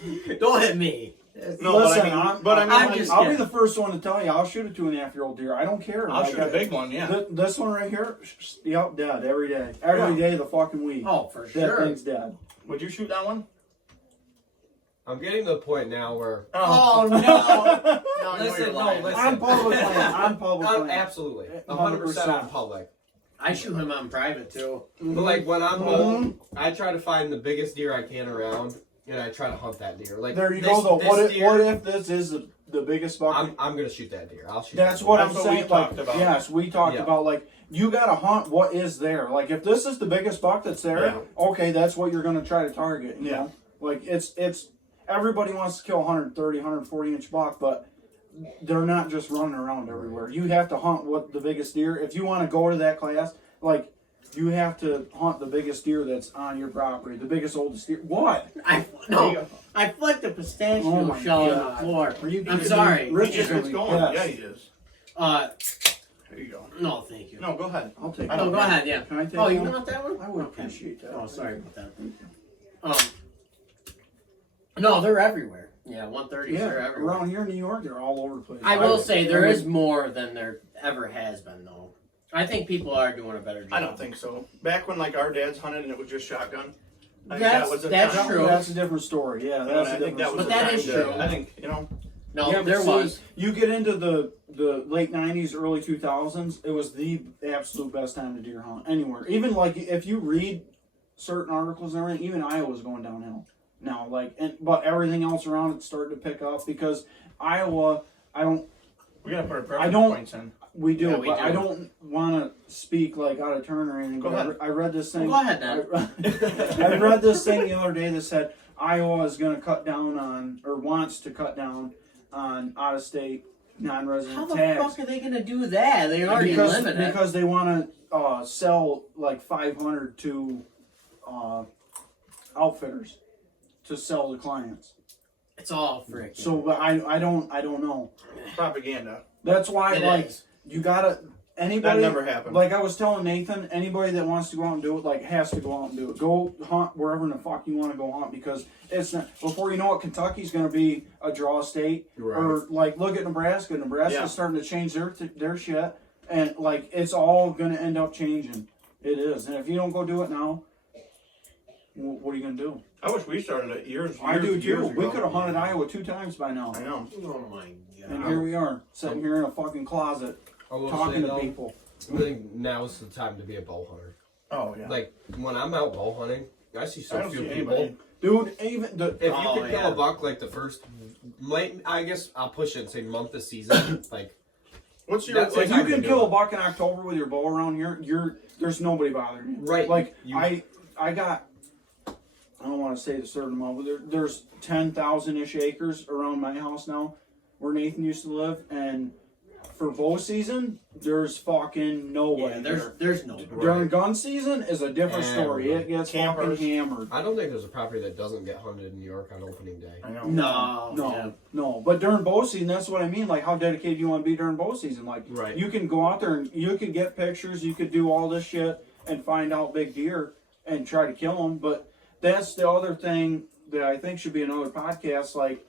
you, okay? Don't hit me. No, Listen, but I mean, I'm like, just- I'll be the first one to tell you. I'll shoot a 2.5-year-old deer. I don't care. I'll Like, shoot a big one, yeah. This one right here, yep, dead every day. Every day of the fucking week. Oh, for That sure. thing's dead. Would you shoot that one? I'm getting to the point now where Oh no! No, Listen, you're no, lying. listen. On public land. On public I'm land. absolutely 100% 100%. on public. I shoot him on private too. But like when I'm Mhm. home, I try to find the biggest deer I can around, and I try to hunt that deer. Like There you this, go. Though. this What deer, if this is the biggest buck? I'm gonna shoot that deer. I'll shoot. That's that what deer. I'm That's what we saying. talked Like, about. yes, we talked Yeah. about like you gotta hunt what is there. Like if this is the biggest buck that's there, Yeah. okay, that's what you're gonna try to target. You Yeah. know? Like it's everybody wants to kill 130, 140 inch buck, but they're not just running around everywhere. You have to hunt what the biggest deer. If you want to go to that class, like you have to hunt the biggest deer that's on your property, the biggest oldest deer. What? There you go. I flicked a pistachio Oh my shell on God. the floor. Are you I'm kidding sorry. me? Rich is It's going. yes. Yeah, he is. There you go. No, thank you. No, go ahead. I'll take. I it. don't No, go ahead. Yeah. Can I take Oh, you one? want that one? I would Okay. appreciate that. Oh, sorry about that. No, they're everywhere. Yeah, 130s. Yeah, They're everywhere. around here in New York, they're all over the place. I will say there is more than there ever has been, though. I think people are doing a better job. I don't think so. Back when like our dads hunted and it was just shotgun. I think That's- that was a that's time. true. That's a different story. Yeah, that's I a think that different was But the that time is to- true. I think No, Yeah, but there see, was. You get into the late '90s, early 2000s. It was the absolute best time to deer hunt anywhere. Even like if you read certain articles and everything, even Iowa's going downhill now. But everything else around it's starting to pick up because Iowa, We gotta put our I preference don't- points in. we do, Yeah, we but do. I don't want to speak like out of turn or anything. Go but ahead. I read this thing. Go ahead, Dan. I read this thing the other day that said Iowa is going to cut down on, or wants to cut down on out-of-state non-resident How the tags. fuck are they gonna do that? They already limit it. Because they want to sell like 500 to outfitters to sell to clients. It's all freaking. So, but I don't know. Propaganda. That's why It is. you gotta anybody. That never happened. Like I was telling Nathan, anybody that wants to go out and do it, like has to go out and do it. Go hunt wherever in the fuck you want to go hunt because it's not. Before you know it, Kentucky's going to be a draw state. Right. Or like look at Nebraska. Nebraska's Yeah. starting to change their shit, and like it's all going to end up changing. It is, and if you don't go do it now, what are you going to do? I wish we started it years. I do years too. We ago. could have hunted Iowa 2 times by now, I know. Oh my and god. here we are sitting here in a fucking closet I will talking say, to though, people. I think now's the time to be a bow hunter. Oh yeah. Like when I'm out bow hunting, I see I so don't few see people. anybody. Dude, even the If you Oh, could kill yeah. a buck like the first, I guess I'll push it and say month of season. Like What's your That's if like- you can to kill do a it. buck in October with your bow around here, there's nobody bothering you. Right. Like You- I got, I don't want to say the certain amount, but there's 10,000-ish acres around my house now, where Nathan used to live, and for bow season, there's fucking nobody. Yeah, there. there's no. During gun season is a different story. It gets Campers. fucking hammered. I don't think there's a property that doesn't get hunted in New York on opening day. I know. No, no, yeah. no. But during bow season, that's what I mean. Like, how dedicated do you want to be during bow season? Like, Right. you can go out there and you could get pictures, you could do all this shit and find out big deer and try to kill them. But that's the other thing that I think should be another podcast, like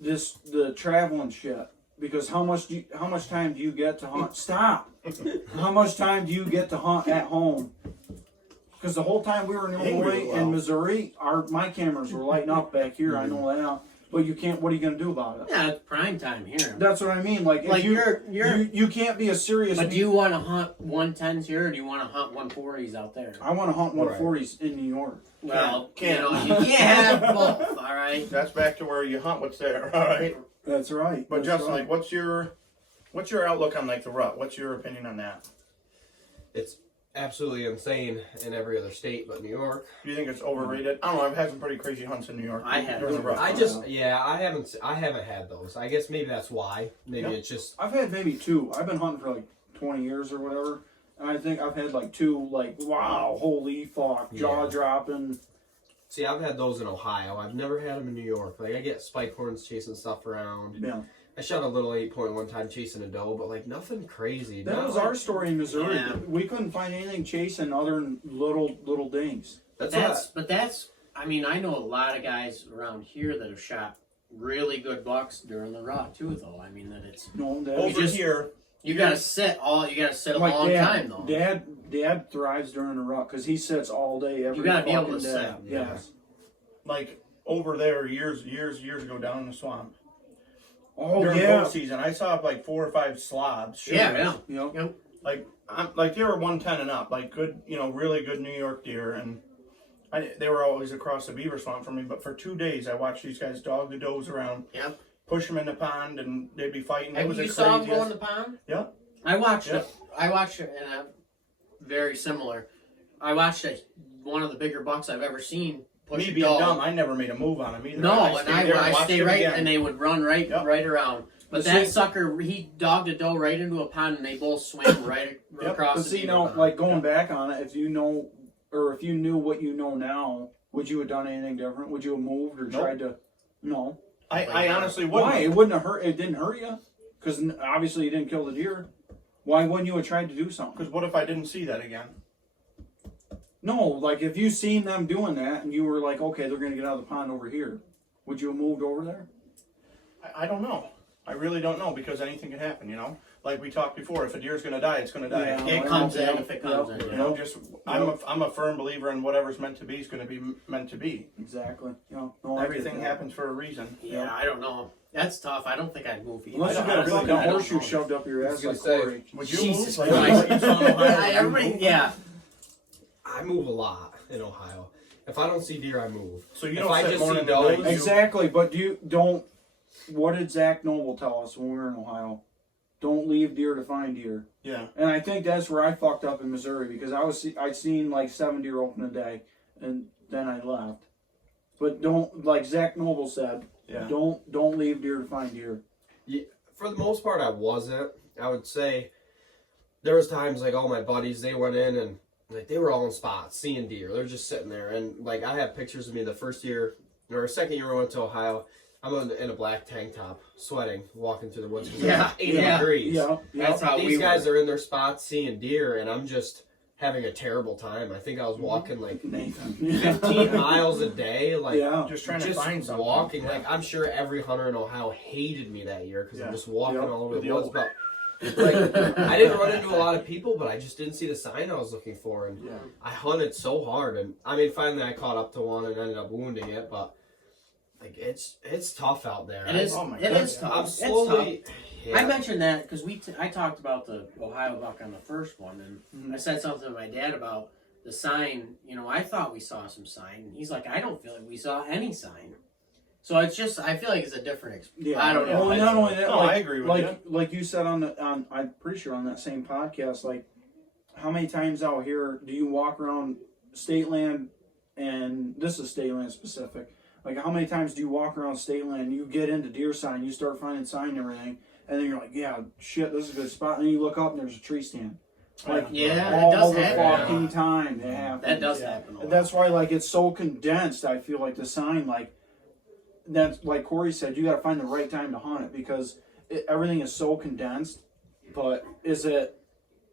the traveling shit. Because how much time do you get to hunt? Stop. How much time do you get to hunt at home? Because the whole time we were in Illinois and Missouri, my cameras were lighting up back here. I know that, but you can't. What are you gonna do about it? Yeah, it's prime time here. That's what I mean. Like, Like if you can't be a serious. But do you want to hunt 110s here, or do you want to hunt 140s out there? I want to hunt 140s in New York. Well, Can't. you know, you can't have both. All right. That's back to where you hunt what's there. All right. That's right. But That's Justin, right. like, what's your outlook on like the rut? What's your opinion on that? It's absolutely insane in every other state but New York. Do you think it's overrated? I don't know. I've had some pretty crazy hunts in New York. I have. during the rut. I haven't had those. I guess maybe that's why. Maybe Yep. it's just I've had maybe 2. I've been hunting for like 20 years or whatever, and I think I've had like 2. Like, wow, holy fuck, jaw Yeah. dropping. see. I've had those in Ohio. I've never had them in New York. Like I get spike horns chasing stuff around. Yeah. I shot a little 8-point one time chasing a doe, but like nothing crazy. That Not was like- our story in Missouri. Yeah. We couldn't find anything chasing other than little dings. But that's. I mean, I know a lot of guys around here that have shot really good bucks during the rut too. Though I mean that it's No, that Over just- here, you gotta sit a long time though. Dad thrives during the rut because he sits all day every You gotta be able fucking to day. sit. Yes. like over there, years ago, down in the swamp. Oh During yeah. bow season, I saw like 4 or 5 slobs. Yeah, shooters. yeah. Yep. Like they were 110 and up, like good, really good New York deer, and they were always across the beaver swamp from me. But for 2 days, I watched these guys dog the does around, Yep. push them in the pond, and they'd be fighting. It And was you the saw him craziest. go in the pond? Yeah. I watched Yeah. it. I watched it, and very similar. I watched one of the bigger bucks I've ever seen push Me a being dog. dumb, I never made a move on him either. No, and stayed there I watched stay him right, again. and they would run right around. But But that see- sucker, he dogged a doe right into a pond, and they both swam right across But the see beaver now, pond. like going back on it, if you know, or if you knew what you know now, would you have done anything different? Would you have moved or Nope. tried to? No. I honestly wouldn't. Why? It wouldn't have hurt. It didn't hurt you, because obviously you didn't kill the deer. Why wouldn't you have tried to do something? Because what if I didn't see that again? No, like if you seen them doing that and you were like, okay, they're gonna get out of the pond over here, would you have moved over there? I don't know. I really don't know because anything can happen, Like we talked before, if a deer's going to die, it's going to die. Yeah. it comes in if it comes Yep. in. You know, I'm a firm believer in whatever's meant to be is going to be meant to be. Exactly. No, I get Everything that. happens for a reason. Yeah, I don't know. That's tough. I don't think I'd move either. Unless you I got a really fucking don't. horseshoe I don't know. shoved up your I was ass gonna like say, Corey. Would you Jesus move? Christ. You saw in Ohio, would you Everybody, move? yeah. move a lot in Ohio. If I don't see deer, I move. So you If don't I set just morning see and night, does- you- Exactly, but don't. What did Zach Noble tell us when we were in Ohio? Don't leave deer to find deer. Yeah. And I think that's where I fucked up in Missouri because I'd seen like 7 deer open a day, and then I left. But don't, like Zach Noble said, Yeah. don't leave deer to find deer. For the most part, I wasn't. I would say there was times like all my buddies, they went in and like they were all in spots seeing deer. They're just sitting there, and like I have pictures of me the first year or second year we went to Ohio. I'm in a black tank top, sweating, walking through the woods because Yeah, it's 80 yeah. degrees. Yeah, That's how These we guys were. are in their spots seeing deer, and I'm just having a terrible time. I think I was walking like Nathan. 15 miles a day, like Yeah. Just trying to find something. walking. Yeah. Like I'm sure every hunter in Ohio hated me that year because Yeah. I'm just walking Yep. all over the The woods. old- But like I didn't run into a lot of people, but I just didn't see the sign I was looking for, and Yeah. I hunted so hard. And I mean, finally I caught up to one and ended up wounding it, but like it's tough out there. It is. Oh my It God. is tough. I'm It's slowly. tough. Yeah. I mentioned that because I talked about the Ohio buck on the first one, and Mhm. I said something to my dad about the sign. You know, I thought we saw some sign. And he's like, I don't feel like we saw any sign. So it's just, I feel like it's a different experience. Yeah, I don't know. Well, not only that, No, like, I agree with like you said on I'm pretty sure on that same podcast, like how many times out here do you walk around state land, and this is state land specific. Like how many times do you walk around state land, you get into deer sign, you start finding sign and everything, and then you're like, yeah, shit, this is a good spot, and then you look up and there's a tree stand. Like Yeah, it all does the happen. fucking time it happens. That does Yeah. happen a lot. And that's why, like, it's so condensed. I feel like the sign, like, that's like Corey said, you got to find the right time to hunt it because everything is so condensed. But is it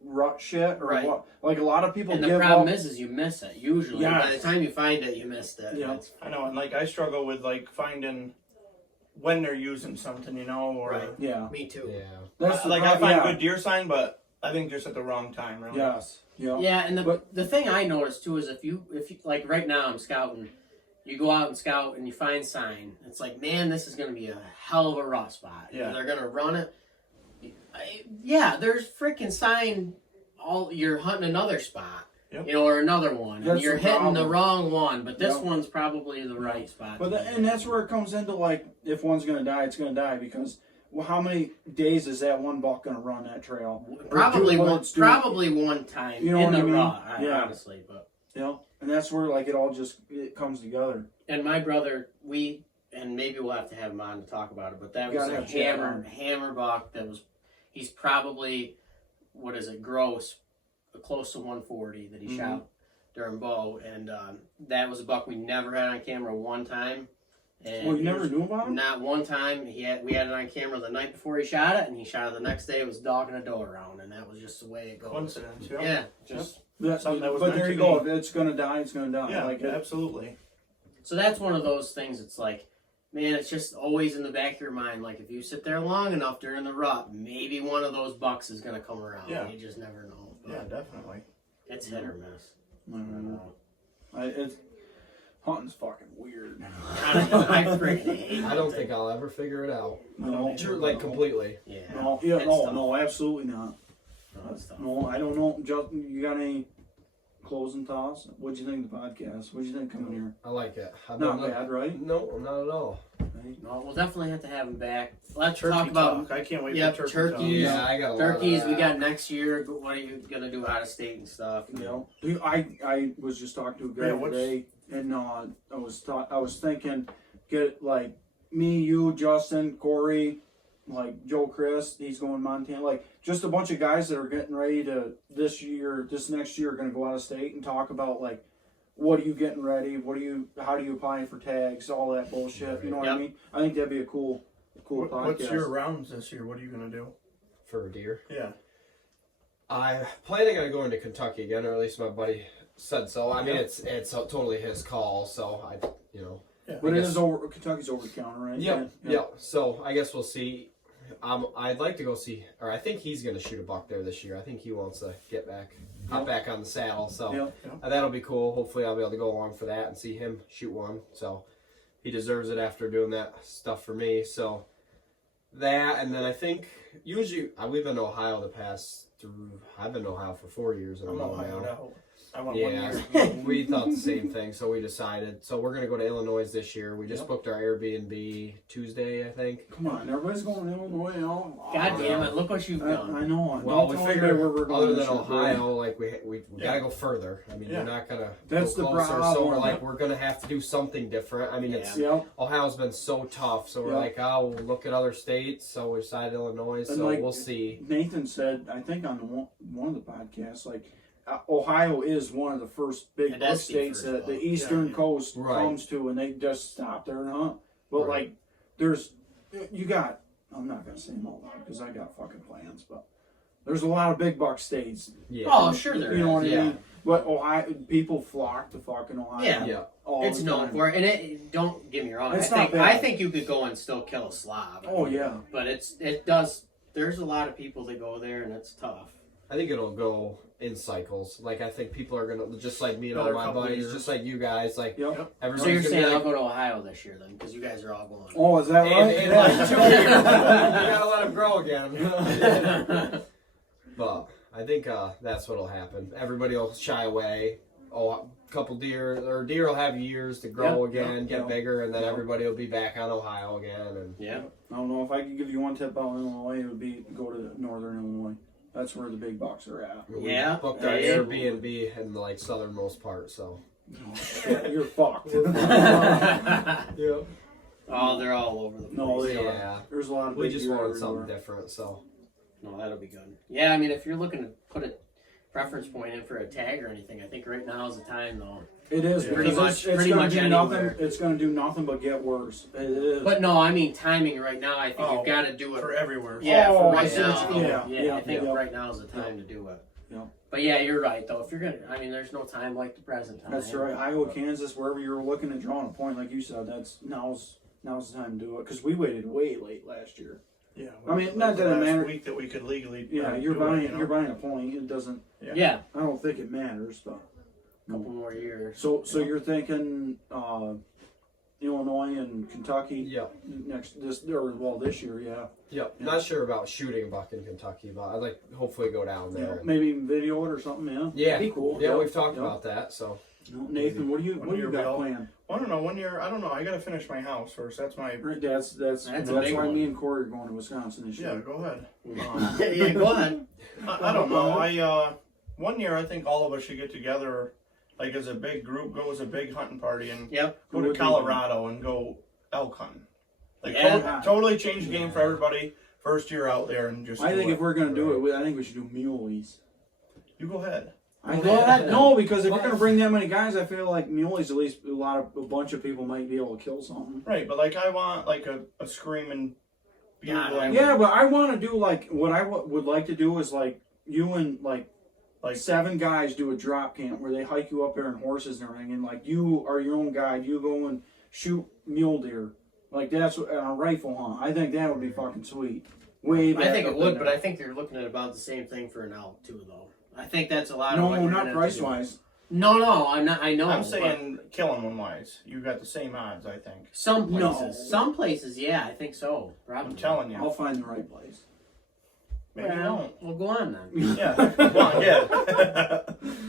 rut shit or Right. what? Like a lot of people And the give problem up. is you miss it. Usually, Yes. by the time you find it, you missed it. Yeah. It's- I know, and like I struggle with like finding when they're using something, you know, or Right. Yeah, Me too. Yeah. that's the like I pro- find yeah. good deer sign, but I think just at the wrong time, really. Yes. Yeah. Yeah, and But- the thing I noticed too is if you like right now I'm scouting, you go out and scout and you find sign. It's like, man, this is gonna be a hell of a rough spot. Yeah. They're gonna run it. Yeah, there's freaking sign. You're hunting another spot. Yep. You know, or another one, and That's you're the hitting the problem. wrong one. But this Yep. one's probably the right spot. But to the, be and in. that's where it comes into like if one's gonna die, it's gonna die because well, how many days is that one buck gonna run that trail? probably Or do one. it's do- Probably one time You know in what the I mean? raw. Yeah. Honestly, but. You know, and that's where like it comes together. And my brother, and maybe we'll have to have him on to talk about it, but that You was gotta a have Chad hammer buck that was, he's probably, what is it, gross, close to 140 that he Mhm. shot during bow, and that was a buck we never had on camera one time. And Well, you he never was- knew about him? Not one time. We had it on camera the night before he shot it, and he shot it the next day. It was dogging a doe around, and that was just the way it goes. Coincidence, yeah. Yeah, just Something that was but meant there to you go. be. If it's gonna die, it's gonna die. Yeah, like absolutely. so that's one of those things. It's like, man, it's just always in the back of your mind. Like if you sit there long enough during the rut, maybe one of those bucks is gonna come around. Yeah. You just never know. But Yeah, definitely. it's hit or miss. I don't know. It's hunting's fucking weird. I don't know. I freaking hate I don't it. think I'll ever figure it out. No, Like completely. Yeah. no, yeah, It's no, tough. no, absolutely not. No, it's tough. No, I don't know. Justin, you got any closing thoughts? What'd you think of the podcast? What'd you think coming here? I like it. I've Not done bad, right? No, not at all. Right? No, we'll definitely have to have him back. Let's Turkey talk about talk. I can't wait Yep, for turkey turkeys. talk. Yeah, I got a lot of turkeys. We that. got next year. What are you gonna do out of state and stuff? You know, I was just talking to a guy Yeah, what's- today, and I was thinking, get like me, you, Justin, Corey, like Joe, Chris. He's going to Montana. Like just a bunch of guys that are getting ready to this next year, are going to go out of state and talk about like, what are you getting ready? How do you apply for tags? All that bullshit. You know what I Yep. mean? I think that'd be a cool podcast. What's your rounds this year? What are you gonna do? For a deer. Yeah. I'm planning on going to Kentucky again, or at least my buddy said so. I mean, Yeah. it's totally his call, so But I it guess- is over. Kentucky's over the counter, right? Yeah. So I guess we'll see. I'd like to go see, or I think he's going to shoot a buck there this year. I think he wants to get back, hop back on the saddle. So Yeah. that'll be cool. Hopefully, I'll be able to go along for that and see him shoot one. So he deserves it after doing that stuff for me. So that, and then I think usually we've been to Ohio I've been to Ohio for 4 years in a I'm row Ohio now. now. I went 1 Yeah, year. we thought the same thing, so we decided. So we're gonna go to Illinois this year. We just Yep. booked our Airbnb Tuesday, I think. Come on, everybody's going to Illinois. God damn it! Look what you've done. I know. Well, Don't we tell figured anybody where we're going other this than year, Ohio, like we Yeah. gotta go further. I mean, Yeah. you're not gonna That's go the closer. So problem. we're like, we're gonna have to do something different. I mean, Yeah. Yep. Ohio's been so tough, so we're Yeah. like, oh, we'll look at other states. So we decided Illinois. So like- we'll see. Nathan said, I think on one of the podcasts, like Ohio is one of the first big It buck has to be states first, that the though. eastern Yeah. coast Right. comes to, and they just stop there and hunt. But Right. like, I'm not gonna say them all out because I got fucking plans, but there's a lot of big buck states. Yeah. Oh, sure there You know is. what I Yeah. mean? But Ohio people flock to fucking Ohio. Yeah. Yeah. all It's the known time. for it, and it. Don't get me wrong. It's I not think bad. I think you could go and still kill a slob. Oh yeah. But it does. There's a lot of people that go there, and it's tough. I think it'll go in cycles. Like I think people are gonna just like me and all Another my couple buddies, years. just like you guys. Like Yep. So everybody's you're gonna saying be I'll like, go to Ohio this year then, because you guys are all going. Oh, is that right? in Yeah. like 2 years, we gotta let them grow again. But I think that's what'll happen. Everybody will shy away. Oh, a couple deer will have years to grow Yep, again, yep, get yep. bigger, and then Yep. everybody will be back on Ohio again. And Yeah. I don't know if I could give you one tip about Illinois. It would be go to northern Illinois. That's where the big bucks are at. we Yeah, booked our absolutely. Airbnb in the like southernmost part. So Oh, shit, you're fucked. yeah, Oh, they're all over the place. No, they are. yeah. There's a lot of We big just deer wanted everywhere. something different. So No, that'll be good. Yeah, I mean, if you're looking to put a preference point in for a tag or anything, I think right now is the time, though. It is Yeah. because Pretty much- it's pretty gonna much do anywhere. nothing. It's gonna do nothing but get worse. It is. But no, I mean timing right now. I think Oh, you've got to do it. For everywhere. Yeah, Oh, for I right see what now. you- Yeah, yeah, I think yeah. right now is the time to do it. Yeah. But yeah, you're right though. If you're gonna, I mean, there's no time like the present time. That's right. Iowa, Kansas, wherever you're looking at drawing a point, like you said, now's the time to do it because we waited way late last year. Yeah. I mean, not the that it last matters. week that we could legally. Yeah, you're do it, buying you know? you're buying a point. It doesn't. Yeah, I don't think it matters, but. a couple more years. So you're thinking Illinois and Kentucky yeah, this year, yeah. yeah. Not sure about shooting a buck in Kentucky, but I'd like hopefully go down there. Maybe even video it or something, yeah. Yeah, That'd be cool. Yeah, Yep, we've talked yep. about that. So Nathan, what do you One year got we'll- planned? I don't know. 1 year. I don't know. I got to finish my house first. That's my. Right, that's a big why one. me and Corey are going to Wisconsin this Yeah. year. Go ahead. Yeah, go ahead. I don't know. 1 year I think all of us should get together, like as a big group, go as a big hunting party and Yep. go Would to be Colorado and go elk hunting. Like Yeah. totally change the game for everybody. First year out there and just. I do think it. if we're gonna do it, I think we should do muleys. You go ahead. I Well, think, go ahead. no, because if we're gonna bring that many guys, I feel like muleys at least a bunch of people might be able to kill something. Right, but like I want like a screaming. Yeah, bugling- Yeah, but I want to do like what I would like to do is like you and like 7 guys do a drop camp where they hike you up there on horses and everything, and like you are your own guide. You go and shoot mule deer, like that's a rifle hunt. I think that would be fucking sweet. Way I back think up it would, in but there. I think you're looking at about the same thing for an elk too, though. I think that's a lot of no, what you're not gonna have to price do. wise. No, I'm not. I know. I'm but saying killing one wise. You got the same odds, I think. some No. places. Some places, yeah, I think so. Probably. I'm telling you. I'll find the right place. Maybe you won't. Well, go on then. Yeah, come on, yeah.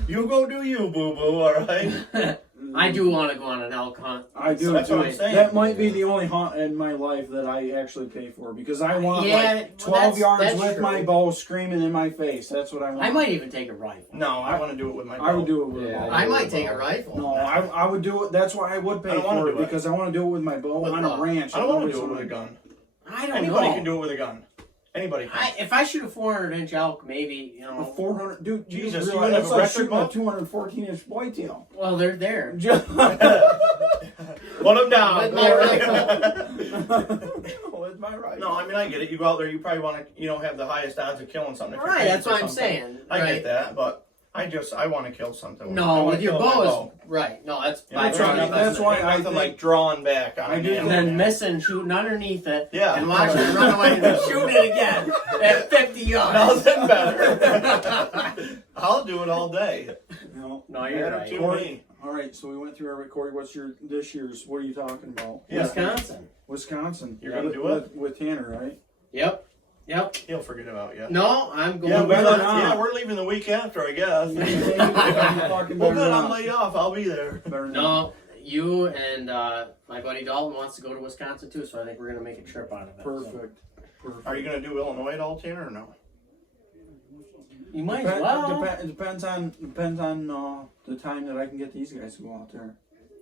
You go do you, boo boo. All right. I do want to go on an elk hunt. I do. That's what too. I'm saying. That might be the only hunt in my life that I actually pay for because I want Yeah, like well, 12 yards that's with true. my bow screaming in my face. That's what I want. I might even take a rifle. No, I want to do it with my. I would bow. do it with Yeah, a bow. I might take a rifle. No, I would do it. That's why I would I pay don't wanna for it do it. because I want to do it with my bow With on a what? ranch. I don't want to Nobody's do it with a gonna- gun. I don't Anybody know. can do it with a gun. Anybody can. If I shoot a 400-inch elk, maybe you A know. 400, dude. Jesus, Jesus, you realize have that's a like record shooting a book? 214-inch whitetail. Well, they're there. Put them down. With my With my rifle. No, I mean I get it. You go out there, you probably want to, have the highest odds of killing something. If you're Right, paying that's for what I'm something. saying. I right. get that, but I want to kill something. I No, wanna with your kill my bow is right. No, that's Yeah, That's there's right, nothing- that's why there's I nothing think- like drawing back on I an do animal. And then missing, shooting underneath it, Yeah. and watching it run away and then shoot it again at 50 yards. Nothing better. I'll do it all day. No, No, you're right. To Corey, me. all right, so we went through every Corey. What's this year's? What are you talking about? Yeah. Wisconsin. Wisconsin. You're gonna do it? with Tanner, right? Yep. Yep. He'll forget about you. No, I'm going. Yeah, better not. we're leaving the week after, I guess. Fucking Well, better good, I'm not. laid off. I'll be there. Better not. No, you and my buddy Dalton wants to go to Wisconsin too, so I think we're gonna make a trip out of it. so. Perfect. Perfect. Are you going to do Illinois at all, Tanner, or no? You might as well. It depends on the time that I can get these guys to go out there.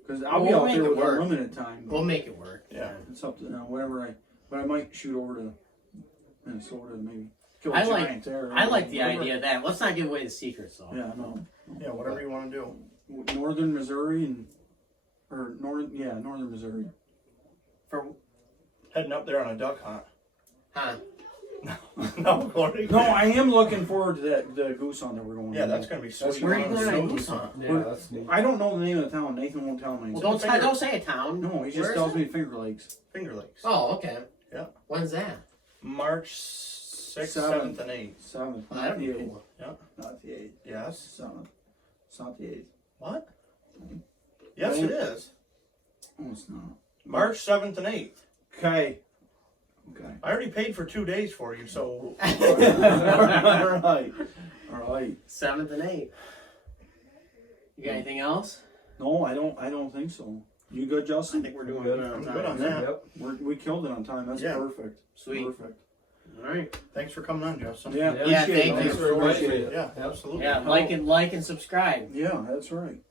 Because I'll be We'll out make there it with work. unlimited time. We'll make it work. Yeah. It's up to whatever but I might shoot over to Minnesota and maybe kill a I like- giant there. I like the Whatever. idea of that. Let's not give away the secrets though. Yeah, no. Yeah, whatever you want to do. Northern Missouri Northern Missouri. For Heading up there on a duck hunt. huh? No, Corey. No, I am looking forward to the goose hunt that we're going. Yeah, to. that's going to be sweet. Where are you We're on going a to snow goose hunt? Yeah, that's neat. I don't know the name of the town. Nathan won't tell me. Well, don't say a town. No, he just Where is tells it? me Finger Lakes. Finger Lakes. Oh, okay. Yeah. When's that? March 6th, Seventh. 7th, and 8th. 7th, Oh, that'd not be the 8th. cool. Not the 8th. Yes. 7th. It's not the 8th. What? Yes, it is. Oh, it's not. March 7th and 8th. Okay. I already paid for 2 days for you, so. All right. All right. 7th and 8th. You got anything else? No, I don't think so. You good, I Justin? think we're doing Good. good on I'm time. good on Yeah. that. Yep. We killed it on time. That's Yeah. perfect. Sweet. Perfect. All right. Thanks for coming on, Justin. Yeah. Yeah, appreciate thank it. you. Thanks for inviting me. Yeah, absolutely. Yeah, like and subscribe. Yeah, that's right.